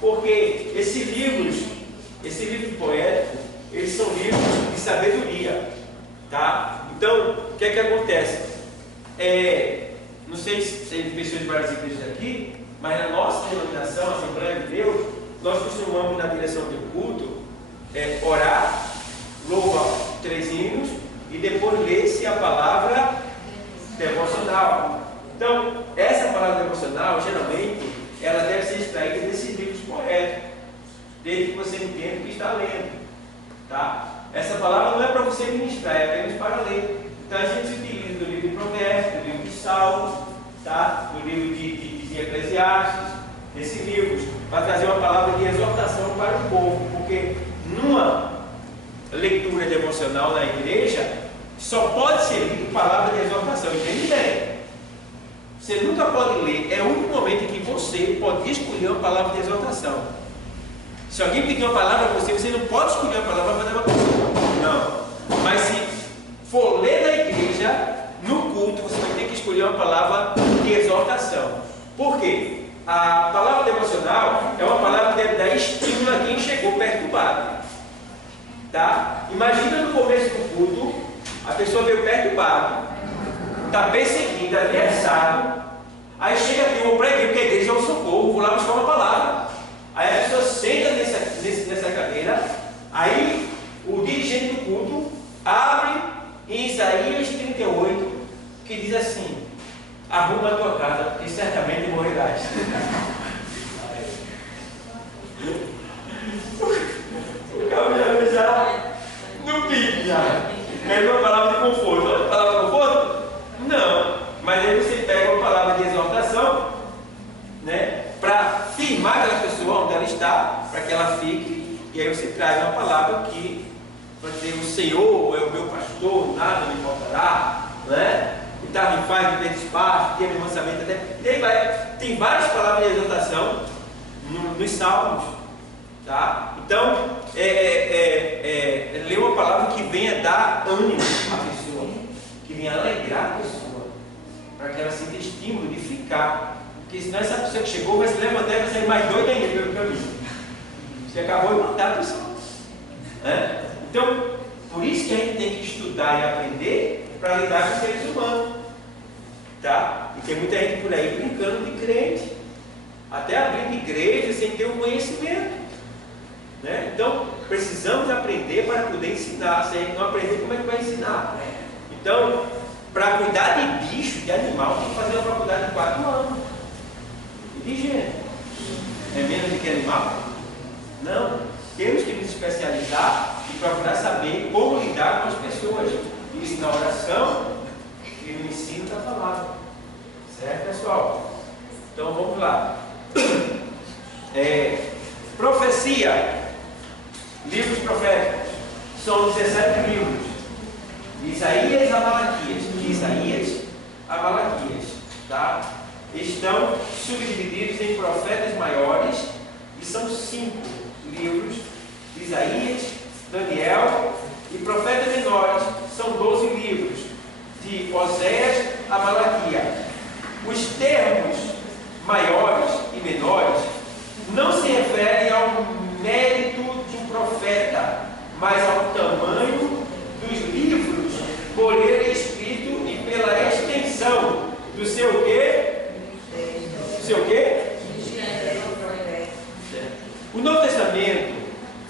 Porque esses livros poéticos, eles são livros de sabedoria. Tá? Então, o que é que acontece? Não sei se tem pessoas de várias igrejas aqui, mas na nossa denominação, Assembleia de Deus, nós costumamos, na direção do culto, orar, louvar 3 hinos e depois ler-se a palavra devocional. Então, essa palavra devocional, geralmente, ela deve ser extraída desses livros poéticos, desde que você entenda o que está lendo. Tá? Essa palavra não é para você ministrar, é apenas para ler. Então, a gente se utiliza do livro de Provérbios, do livro de Salmos, tá? Do livro de Eclesiastes, esses livros, para trazer uma palavra de exortação para o povo, porque numa leitura devocional na igreja, só pode ser lido palavra de exortação, entende bem? Você nunca pode ler, é o único momento em que você pode escolher uma palavra de exortação. Se alguém pedir uma palavra para você, você não pode escolher uma palavra para dar uma pessoa. Não. Mas se for ler na igreja, no culto, você vai ter que escolher uma palavra de exortação. Por quê? A palavra devocional é uma palavra que deve dar estímulo a quem chegou perturbado. Tá? Imagina no começo do culto, a pessoa veio perturbada, está perseguida, ameaçada. Aí chega aqui, eu vou pregar, porque a igreja é um socorro, vou lá buscar uma palavra. Aí a pessoa senta nessa cadeira, aí o dirigente do culto abre em Isaías 38, que diz assim: arruma a tua casa e certamente morrerás. O cara já no pique já. Quer uma palavra de conforto? Uma palavra de conforto? Não. Mas aí você pega uma palavra de exortação, né? Para firmar aquela pessoa onde ela está, para que ela fique, e aí você traz uma palavra que vai dizer: o Senhor é o meu pastor, nada me faltará, né? E tá me faz viver despacho, tem mansamento até. Tem várias palavras de exortação nos salmos, tá? Então, ler uma palavra que venha dar ânimo à pessoa, que venha alegrar a pessoa, para que ela sinta estímulo de ficar. Porque senão essa pessoa que chegou vai se levantar e vai sair mais doida ainda pelo caminho. Você acabou de matar a pessoa. Então, por isso que a gente tem que estudar e aprender para lidar com os seres humanos. Tá? E tem muita gente por aí brincando de crente, até abrindo igreja sem ter o conhecimento. Né? Então, precisamos aprender para poder ensinar. Se a gente não aprender, como é que vai ensinar? Então, para cuidar de bicho, de animal, tem que fazer uma faculdade de 4 anos. E de higiene. É menos do que animal? Não. Temos que nos especializar e procurar saber como lidar com as pessoas. Isso na oração e no ensino da palavra. Certo, pessoal? Então vamos lá. Profecia. Livros proféticos. São 17 livros. De Isaías a Malaquias. De Isaías a Malaquias. Tá? Estão subdivididos em profetas maiores e são 5 livros de Isaías, Daniel, e profetas menores são 12 livros, de Oséias a Malaquias. Os termos maiores e menores não se referem ao mérito de um profeta, mas ao tamanho dos livros por ele escrito e pela extensão do seu quê? Do seu quê? O Novo Testamento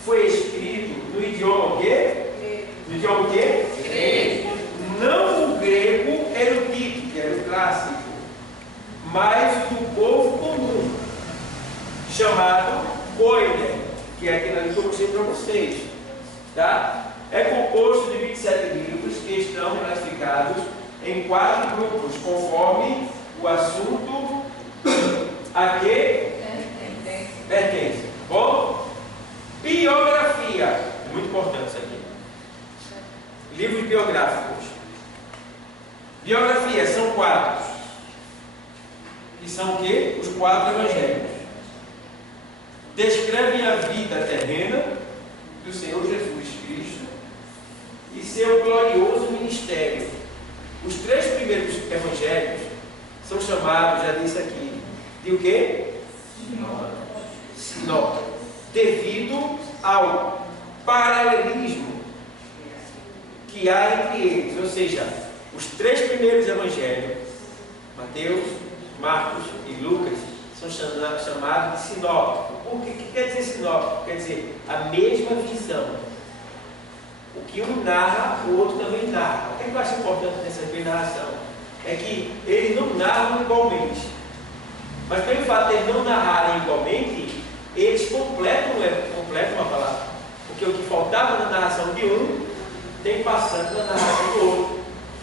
foi escrito no idioma o quê? No idioma o quê? Grego. Não o grego erudito, que era o clássico, mas do povo comum, chamado Koine, que é aquele ali que eu mostrei para vocês. Tá? É composto de 27 livros que estão classificados em 4 grupos, conforme o assunto a que pertence. Bom, biografia, é muito importante isso aqui. Livros biográficos. Biografia são 4. E são o quê? Os 4 evangelhos. Descrevem a vida terrena do Senhor Jesus Cristo e seu glorioso ministério, Os 3 primeiros evangelhos são chamados, já disse aqui, de o quê? Sinóptico. Devido ao paralelismo que há entre eles. Ou seja, os 3 primeiros evangelhos, Mateus, Marcos e Lucas, são chamados de sinóptico. O que quer dizer sinóptico? Quer dizer a mesma visão. O que um narra, o outro também narra. O que eu acho importante nessa narração? É que eles não narram igualmente. Mas pelo fato de eles não narrarem igualmente, eles completam uma palavra. Porque o que faltava na narração de um, tem passando na narração do outro.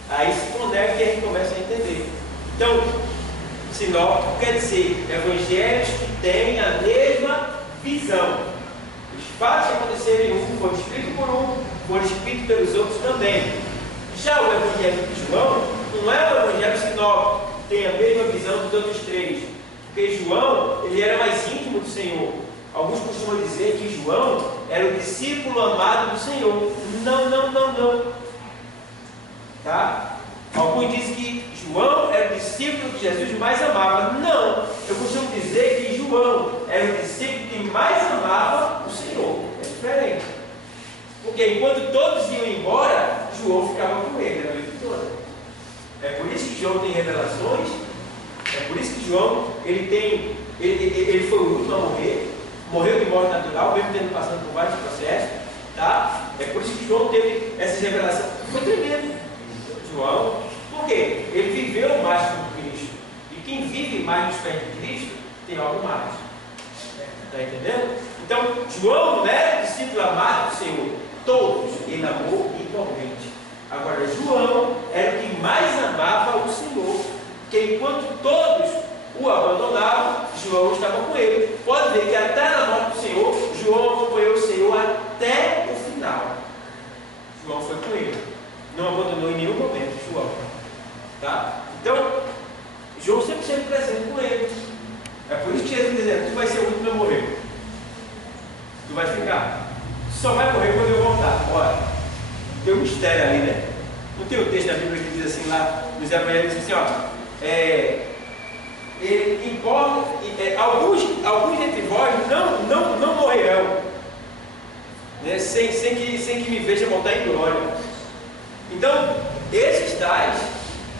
Aí se conecta e a gente começa a entender. Então, sinóptico quer dizer evangelhos que têm a mesma visão. Os fatos que aconteceram em um foram escritos por um, foram escritos pelos outros também. Já o evangelho de João não é o evangelho sinóptico, tem a mesma visão dos outros 3. Porque João, ele era mais íntimo do Senhor. Alguns costumam dizer que João era o discípulo amado do Senhor. Não. Tá? Alguns dizem que João era o discípulo que Jesus mais amava. Não, eu costumo dizer que João era o discípulo que mais amava o Senhor. É diferente. Porque enquanto todos iam embora, João ficava com ele a noite toda. É por isso que João tem revelações. É por isso que João, ele foi o último a morrer. Morreu de morte natural, mesmo tendo passado por vários processos. Tá? É por isso que João teve essas revelações. Foi tremendo. João, por quê? Ele viveu mais com Cristo. E quem vive mais nos pés de Cristo tem algo mais. Está entendendo? Então, João não era discípulo amado do Senhor. Todos ele amou igualmente. Agora, João era o que mais amava o Senhor. Porque enquanto todos o abandonavam, João estava com ele. Pode ver que até na morte do Senhor, João acompanhou o Senhor até o final. João foi com ele. Não abandonou em nenhum momento João. Tá? Então, João sempre esteve presente com ele. É por isso que Jesus dizia: tu vai ser o último a morrer. Tu vai ficar. Tu só vai morrer quando eu voltar. Olha, tem um mistério ali, né? Não tem um texto da Bíblia que diz assim lá, nos Evangelhos, diz assim, ó. Alguns entre vós não morrerão, né? sem que me veja voltar em glória. Então, esses tais,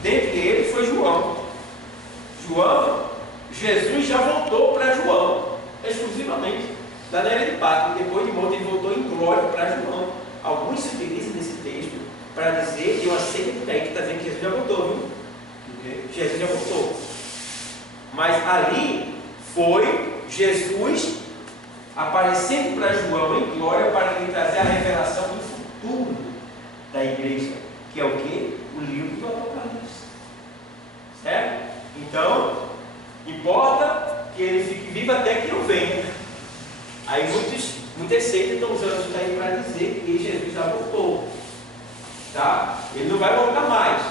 dentre eles foi João. Jesus já voltou para João, exclusivamente, lá na era de Pátria. Depois de morto, ele voltou em glória para João. Alguns se utilizam desse texto para dizer, eu aceito que está dizendo que Jesus já voltou, viu? Jesus já voltou. Mas ali foi Jesus aparecendo para João em glória para lhe trazer a revelação do futuro da igreja, que é o que? O livro do Apocalipse. Certo? Então, importa que ele fique vivo até que eu venha. Aí muitas seitas estão usando isso aí para dizer que Jesus já voltou. Tá? Ele não vai voltar mais.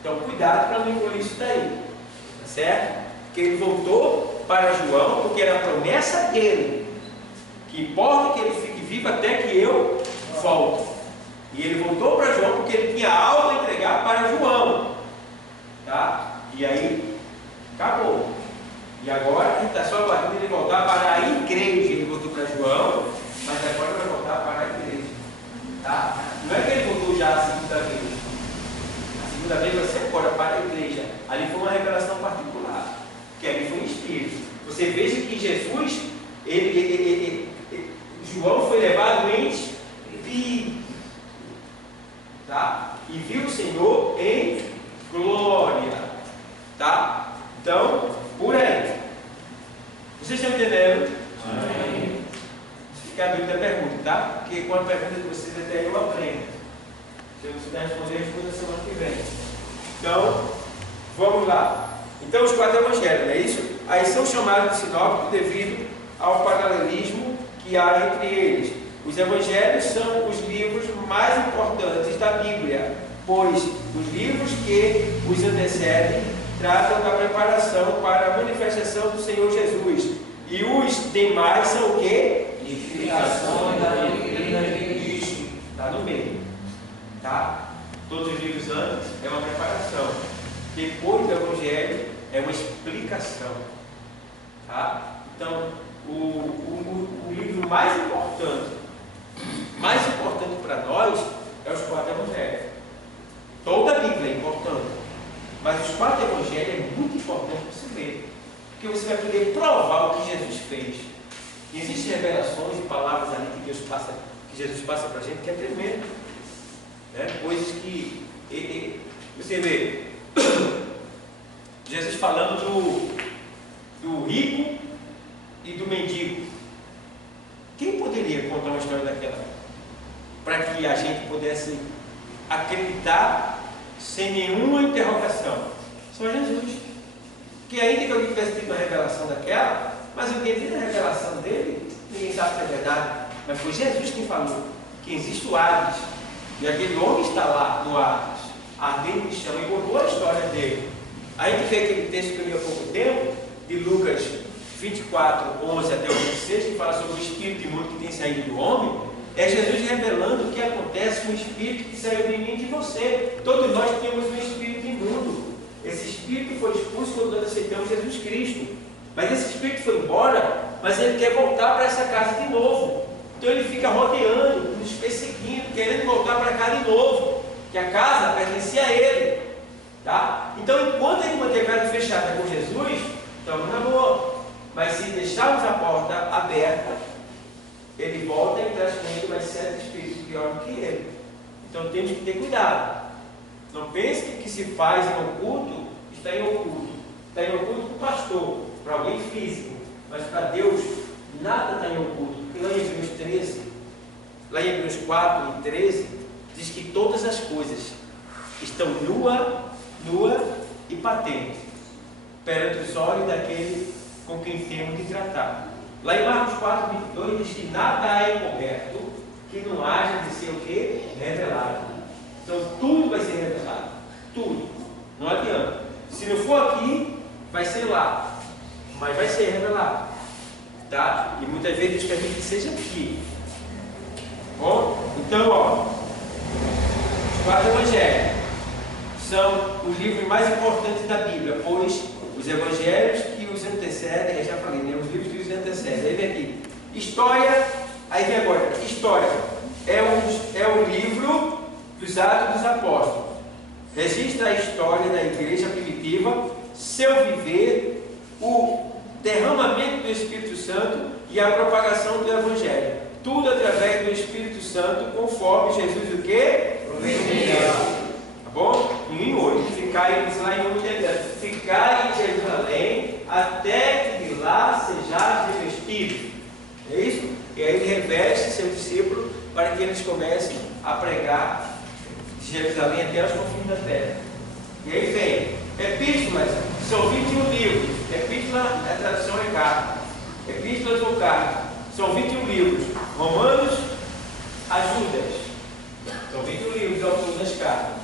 Então, cuidado para não engolir isso daí. Tá certo? Porque ele voltou para João, porque era a promessa dele. Que importa que ele fique vivo até que eu volte. E ele voltou para João porque ele tinha algo a entregar para João. Tá? E aí, acabou. E agora a gente está só aguardando ele voltar para a igreja. Ele voltou para João, mas agora vai voltar para a igreja. Tá? Não é que ele voltou já a segunda vez. A segunda vez vai ser agora para a igreja. Ali foi uma revelação particular, que ali foi em espírito. Você veja que Jesus, João foi levado em espírito, tá? E viu o Senhor em glória, tá? Então, por aí. Vocês estão entendendo? Amém. Se ficar dúvida, pergunta, tá? Porque com a pergunta de vocês até eu aprendo. Se eu não souber responder, eu respondo na semana que vem. Então, vamos lá. Então, os 4 evangelhos, não é isso? Aí são chamados de sinópticos devido ao paralelismo que há entre eles. Os evangelhos são os livros mais importantes da Bíblia, pois os livros que os antecedem tratam da preparação para a manifestação do Senhor Jesus. E os demais são o quê? Edificação da doutrina de Cristo. Está no meio. Tá? Todos os livros antes é uma preparação. depois do Evangelho é uma explicação. Tá? Então, o livro mais importante para nós é os 4 Evangelhos. Toda a Bíblia é importante, mas os 4 Evangelhos é muito importante para você ler, porque você vai poder provar o que Jesus fez. E existem revelações e palavras ali que Jesus passa para a gente que é tremendo, né? Coisas que você vê Jesus falando do rico e do mendigo. Quem poderia contar uma história daquela para que a gente pudesse acreditar sem nenhuma interrogação? Só Jesus. Que ainda que alguém tivesse tido uma revelação daquela, mas alguém teve a revelação dele, ninguém sabe se é verdade, mas foi Jesus quem falou que existe o Hades, e aquele homem está lá no Hades, ardendo de chão, e contou a história dele. Aí a gente vê aquele texto que eu li há pouco tempo, de Lucas 24, 11 até o 26, que fala sobre o espírito imundo que tem saído do homem. É Jesus revelando o que acontece com o espírito que saiu de mim e de você. Todos nós temos um espírito imundo. Esse espírito foi expulso quando nós aceitamos Jesus Cristo. Mas esse espírito foi embora, mas ele quer voltar para essa casa de novo. Então ele fica rodeando, nos perseguindo, querendo voltar para cá de novo, que a casa pertencia a ele. Tá? Então, enquanto a gente manter a casa fechada com Jesus, estamos na boa. Mas se deixarmos a porta aberta, ele volta e traz com ele mais 7 espíritos pior do que ele. Então temos que ter cuidado. Não pense que o que se faz em oculto está em oculto. Está em oculto para o pastor, para alguém físico. Mas para Deus, nada está em oculto. Porque lá em Hebreus 13, lá em Hebreus 4 e 13, diz que todas as coisas estão nua e patente perante os olhos daquele com quem temos de tratar. Lá em Marcos 4, 22 diz que nada é encoberto que não haja de ser o quê? Revelado. Então tudo vai ser revelado. Tudo. Não adianta. Se não for aqui, vai ser lá. Mas vai ser revelado. Tá? E muitas vezes Deus permite que seja aqui. Bom? Então, ó, os 4 Evangelhos são os livros mais importantes da Bíblia, pois os Evangelhos que os antecedem, eu já falei, né? Os livros que os antecedem. Aí vem aqui. História, aí vem agora. História é o livro dos Atos dos Apóstolos. Registra a história da igreja primitiva, seu viver, o derramamento do Espírito Santo e a propagação do Evangelho. Tudo através do Espírito Santo, conforme Jesus o quê? Tá bom? Em 8, ficar em Jerusalém até que de lá sejais revestidos. É isso? E aí ele reveste seu discípulo para que eles comecem a pregar de Jerusalém até os confins da terra. E aí vem epístolas, são 21 livros. Epístola, a tradução é carta. Epístolas ou carta, são 21 livros. Romanos, Judas, são 21 livros ao autor das cartas.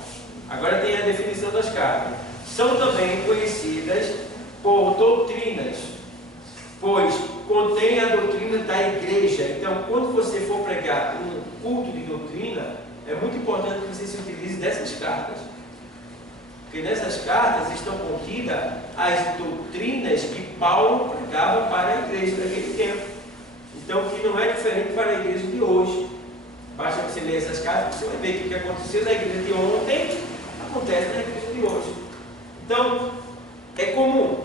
Agora tem a definição das cartas. São também conhecidas por doutrinas, pois contém a doutrina da igreja. Então, quando você for pregar um culto de doutrina, é muito importante que você se utilize dessas cartas. Porque nessas cartas estão contidas as doutrinas que Paulo pregava para a igreja daquele tempo. Então, que não é diferente para a igreja de hoje. Basta você ler essas cartas, você vai ver que o que aconteceu na igreja de ontem acontece na igreja de hoje. Então, é comum,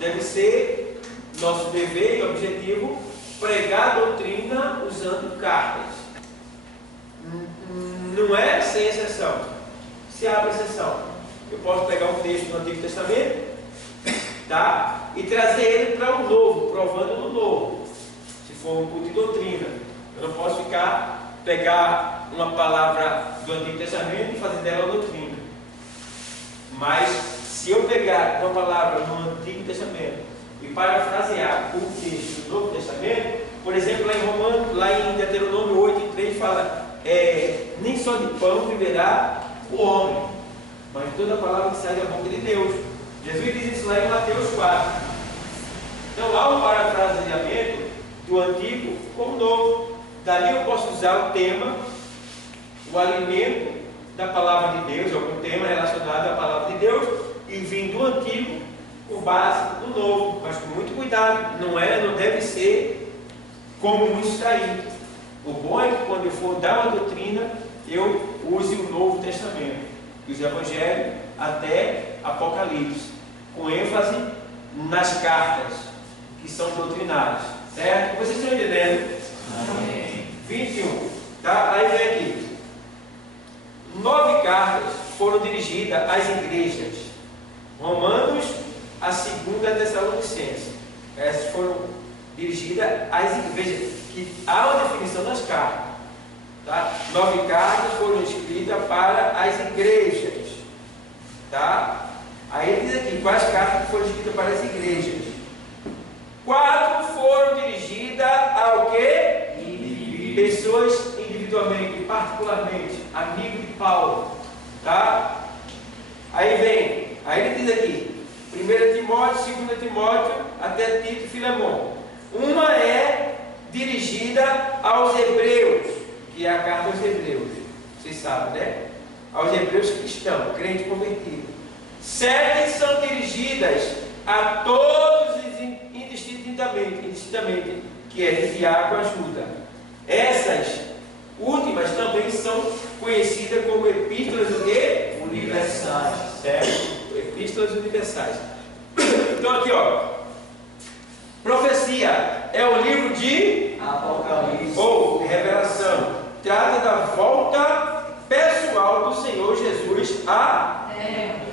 deve ser nosso dever e objetivo pregar a doutrina usando cartas. Não é sem exceção. Se abre exceção. Eu posso pegar um texto do Antigo Testamento, tá? E trazer ele para o Novo, provando no Novo. Se for um culto de doutrina, eu não posso pegar uma palavra do Antigo Testamento e fazer dela doutrina. Mas se eu pegar uma palavra no Antigo Testamento e parafrasear o texto do Novo Testamento, por exemplo, lá em Deuteronômio 8:3 fala: nem só de pão viverá o homem, mas de toda a palavra que sai da boca de Deus. Jesus diz isso lá em Mateus 4. Então há um parafraseamento do Antigo com o Novo. Dali eu posso usar o tema, o alimento da palavra de Deus, algum tema relacionado à palavra de Deus, e vir do antigo com base no novo, mas com muito cuidado. Não deve ser como muitos traídos. O bom é que quando eu for dar uma doutrina, eu use o Novo Testamento, os Evangelhos até Apocalipse, com ênfase nas cartas que são doutrinárias, certo? Vocês estão entendendo? Amém. 21, tá? Aí vem aqui. 9 cartas foram dirigidas às igrejas. Romanos, a 2ª Tessalonicenses. Essas foram dirigidas às igrejas, que há uma definição nas cartas. Tá? 9 cartas foram escritas para as igrejas. Tá? Aí ele diz aqui, quais cartas foram escritas para as igrejas? 4 foram dirigidas ao quê? Pessoas individualmente, particularmente, amigo de Paulo. Tá? Aí ele diz aqui, 1 Timóteo, 2 Timóteo, até Tito e Filemão. Uma é dirigida aos hebreus, que é a carta aos hebreus. Vocês sabem, né? Aos hebreus cristãos, crente convertido. 7 são dirigidas a todos indistintamente, que é de Tiago ajuda. Essas últimas também são conhecidas como epístolas universais, certo? Epístolas universais. Então aqui, ó, profecia é o livro de Apocalipse ou revelação. Trata da volta pessoal do Senhor Jesus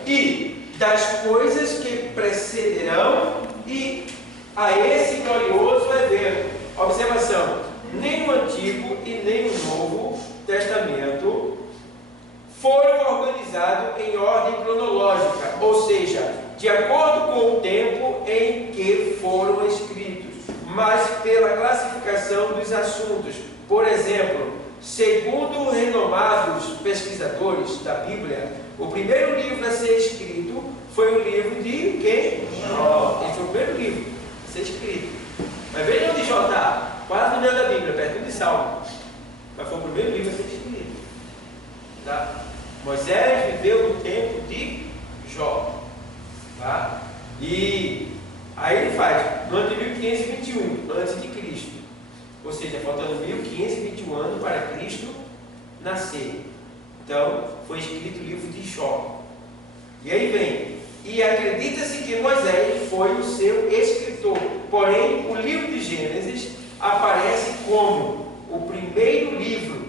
e das coisas que precederão e a esse glorioso evento. Observação: nem o Antigo e nem o Novo Testamento foram organizados em ordem cronológica, ou seja, de acordo com o tempo em que foram escritos, mas pela classificação dos assuntos. Por exemplo, segundo renomados pesquisadores da Bíblia, o primeiro livro a ser escrito foi o livro de quem? Jó. Esse foi o primeiro livro a ser escrito. Mas veja onde Jó está, quase no meio da Bíblia, perto de Salmo. Mas foi o primeiro livro a ser escrito. Tá? Moisés viveu no tempo de Jó. Tá? E aí ele faz, no ano de 1521, antes de Cristo. Ou seja, faltando 1521 anos para Cristo nascer. Então, foi escrito o livro de Jó. E aí vem, e acredita-se que Moisés foi o seu escritor. Porém, o livro de Gênesis aparece como o primeiro livro,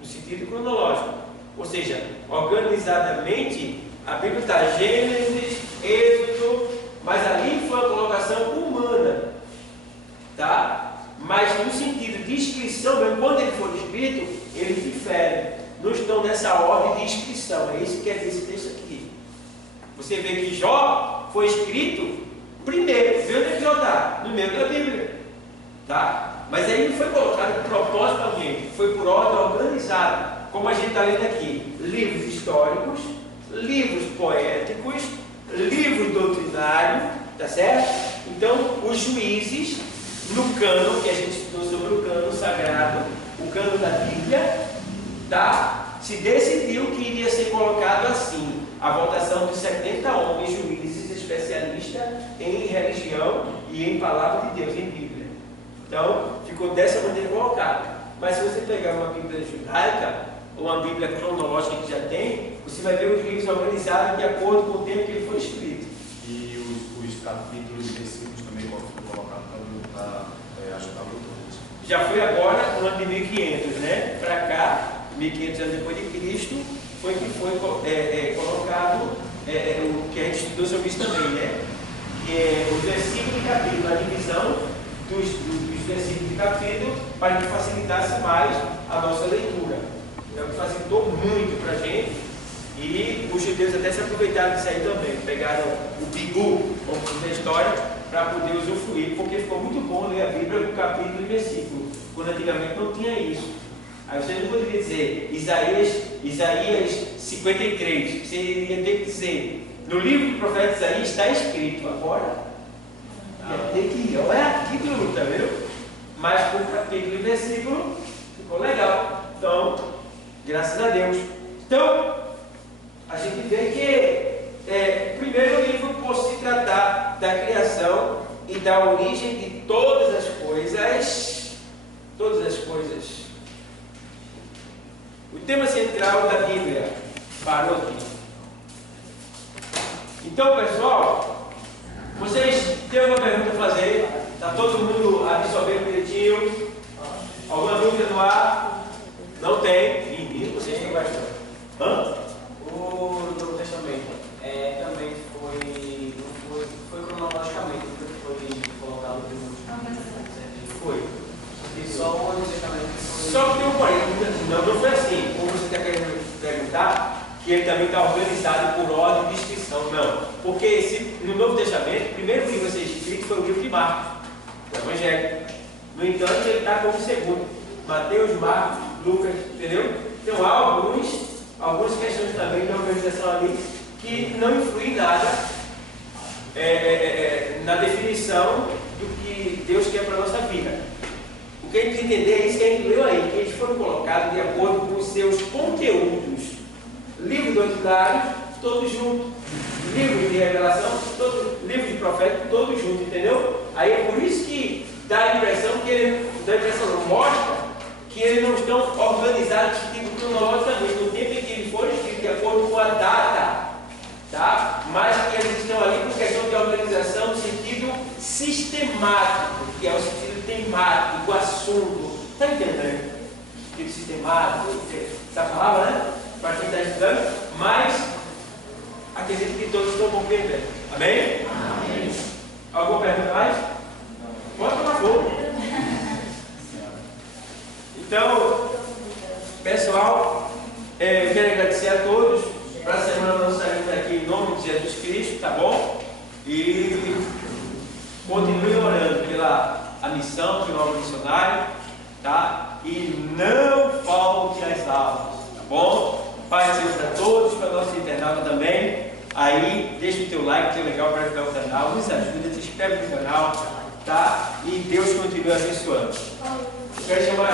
no sentido cronológico. Ou seja, organizadamente, a Bíblia está Gênesis, Êxodo, mas ali foi uma colocação humana. Tá? Mas no sentido de inscrição, mesmo quando ele for escrito, ele difere. Não estão nessa ordem de inscrição. É isso que quer dizer esse texto aqui. Você vê que Jó foi escrito primeiro. Vê onde é que Jó está? No meio da Bíblia. Tá? Mas aí não foi colocado propositalmente. Foi por ordem organizada. Como a gente está lendo aqui. Livros históricos, livros poéticos, livros doutrinários. Tá certo? Então, os juízes, no cano, que a gente estudou sobre o cano sagrado, o cano da Bíblia, tá? Se decidiu que iria ser colocado assim, a votação de 70 homens juízes especialistas em religião e em palavra de Deus, em Bíblia. Então, ficou dessa maneira colocado. Mas se você pegar uma Bíblia judaica, ou uma Bíblia cronológica que já tem, você vai ver os livros organizados de acordo com o tempo que ele foi escrito. E os capítulos e versículos também foram colocados para ajudar o todos. Já foi agora, no ano de 1500, né? Para cá, 1500 anos depois de Cristo, foi que foi colocado o que a gente estudou sobre isso também, né? Que é o versículo de capítulo, a divisão dos versículos de capítulo, para que facilitasse mais a nossa leitura. É o que facilitou muito para a gente. E os judeus até se aproveitaram disso aí também. Pegaram o bigu, como diz a história, para poder usufruir, porque ficou muito bom ler a Bíblia com capítulo e versículo, quando antigamente não tinha isso. Aí você não poderia dizer Isaías 53, você iria ter que dizer, no livro do profeta Isaías está escrito, agora tem que ir, olha aqui que luta, viu? Mas com capítulo e versículo ficou legal. Então, graças a Deus. Então, a gente vê que primeiro dá origem de todas as coisas. Todas as coisas. O tema central da Bíblia parou aqui. Então, pessoal, vocês têm alguma pergunta a fazer? Está todo mundo absorvendo direitinho? Alguma dúvida no ar? Não tem? Menino, vocês estão gastando. Hã? O Novo Testamento também foi cronologicamente, foi colocado primeiro. Foi. E só o Novo Testamento foi. Só que tem um porém, não foi assim, como você está querendo perguntar, que ele também está organizado por ordem de inscrição, não. Porque no Novo Testamento, o primeiro livro a ser escrito foi o livro de Marcos, o Evangelho. No entanto, ele está como segundo. Mateus, Marcos, Lucas, entendeu? Então há algumas questões também de organização ali que não influem nada na definição do que Deus quer para a nossa vida. O que a gente tem que entender é isso que a gente leu aí, que eles foram colocados de acordo com os seus conteúdos. Livro doutrinário, todos juntos. Livro de revelação, livro de profeta, todos juntos, entendeu? Aí é por isso que dá a impressão mostra que eles não estão organizados tipo cronologicamente, no tempo em que eles foram escritos de acordo com a data, tá? Mas que eles estão ali por questão de organização no sentido sistemático, que é o sentido temático, do assunto. Está entendendo? Sentido sistemático, essa palavra, né? Para quem está estudando, mas acredito que todos estão compreendendo. Amém? Amém. Alguma pergunta mais? Pode tomar fogo. Então, pessoal, eu quero agradecer a todos. Para a semana nós saímos aqui em nome de Jesus Cristo, tá bom? E continue orando pela a missão, pelo obra missionário, tá? E não falte às aulas, tá bom? Paz seja para todos, para o nosso internauta também. Aí, deixa o teu like, que é legal para ajudar o canal. Nos ajuda, se inscreve no canal, tá? E Deus continue abençoando. Quero chamar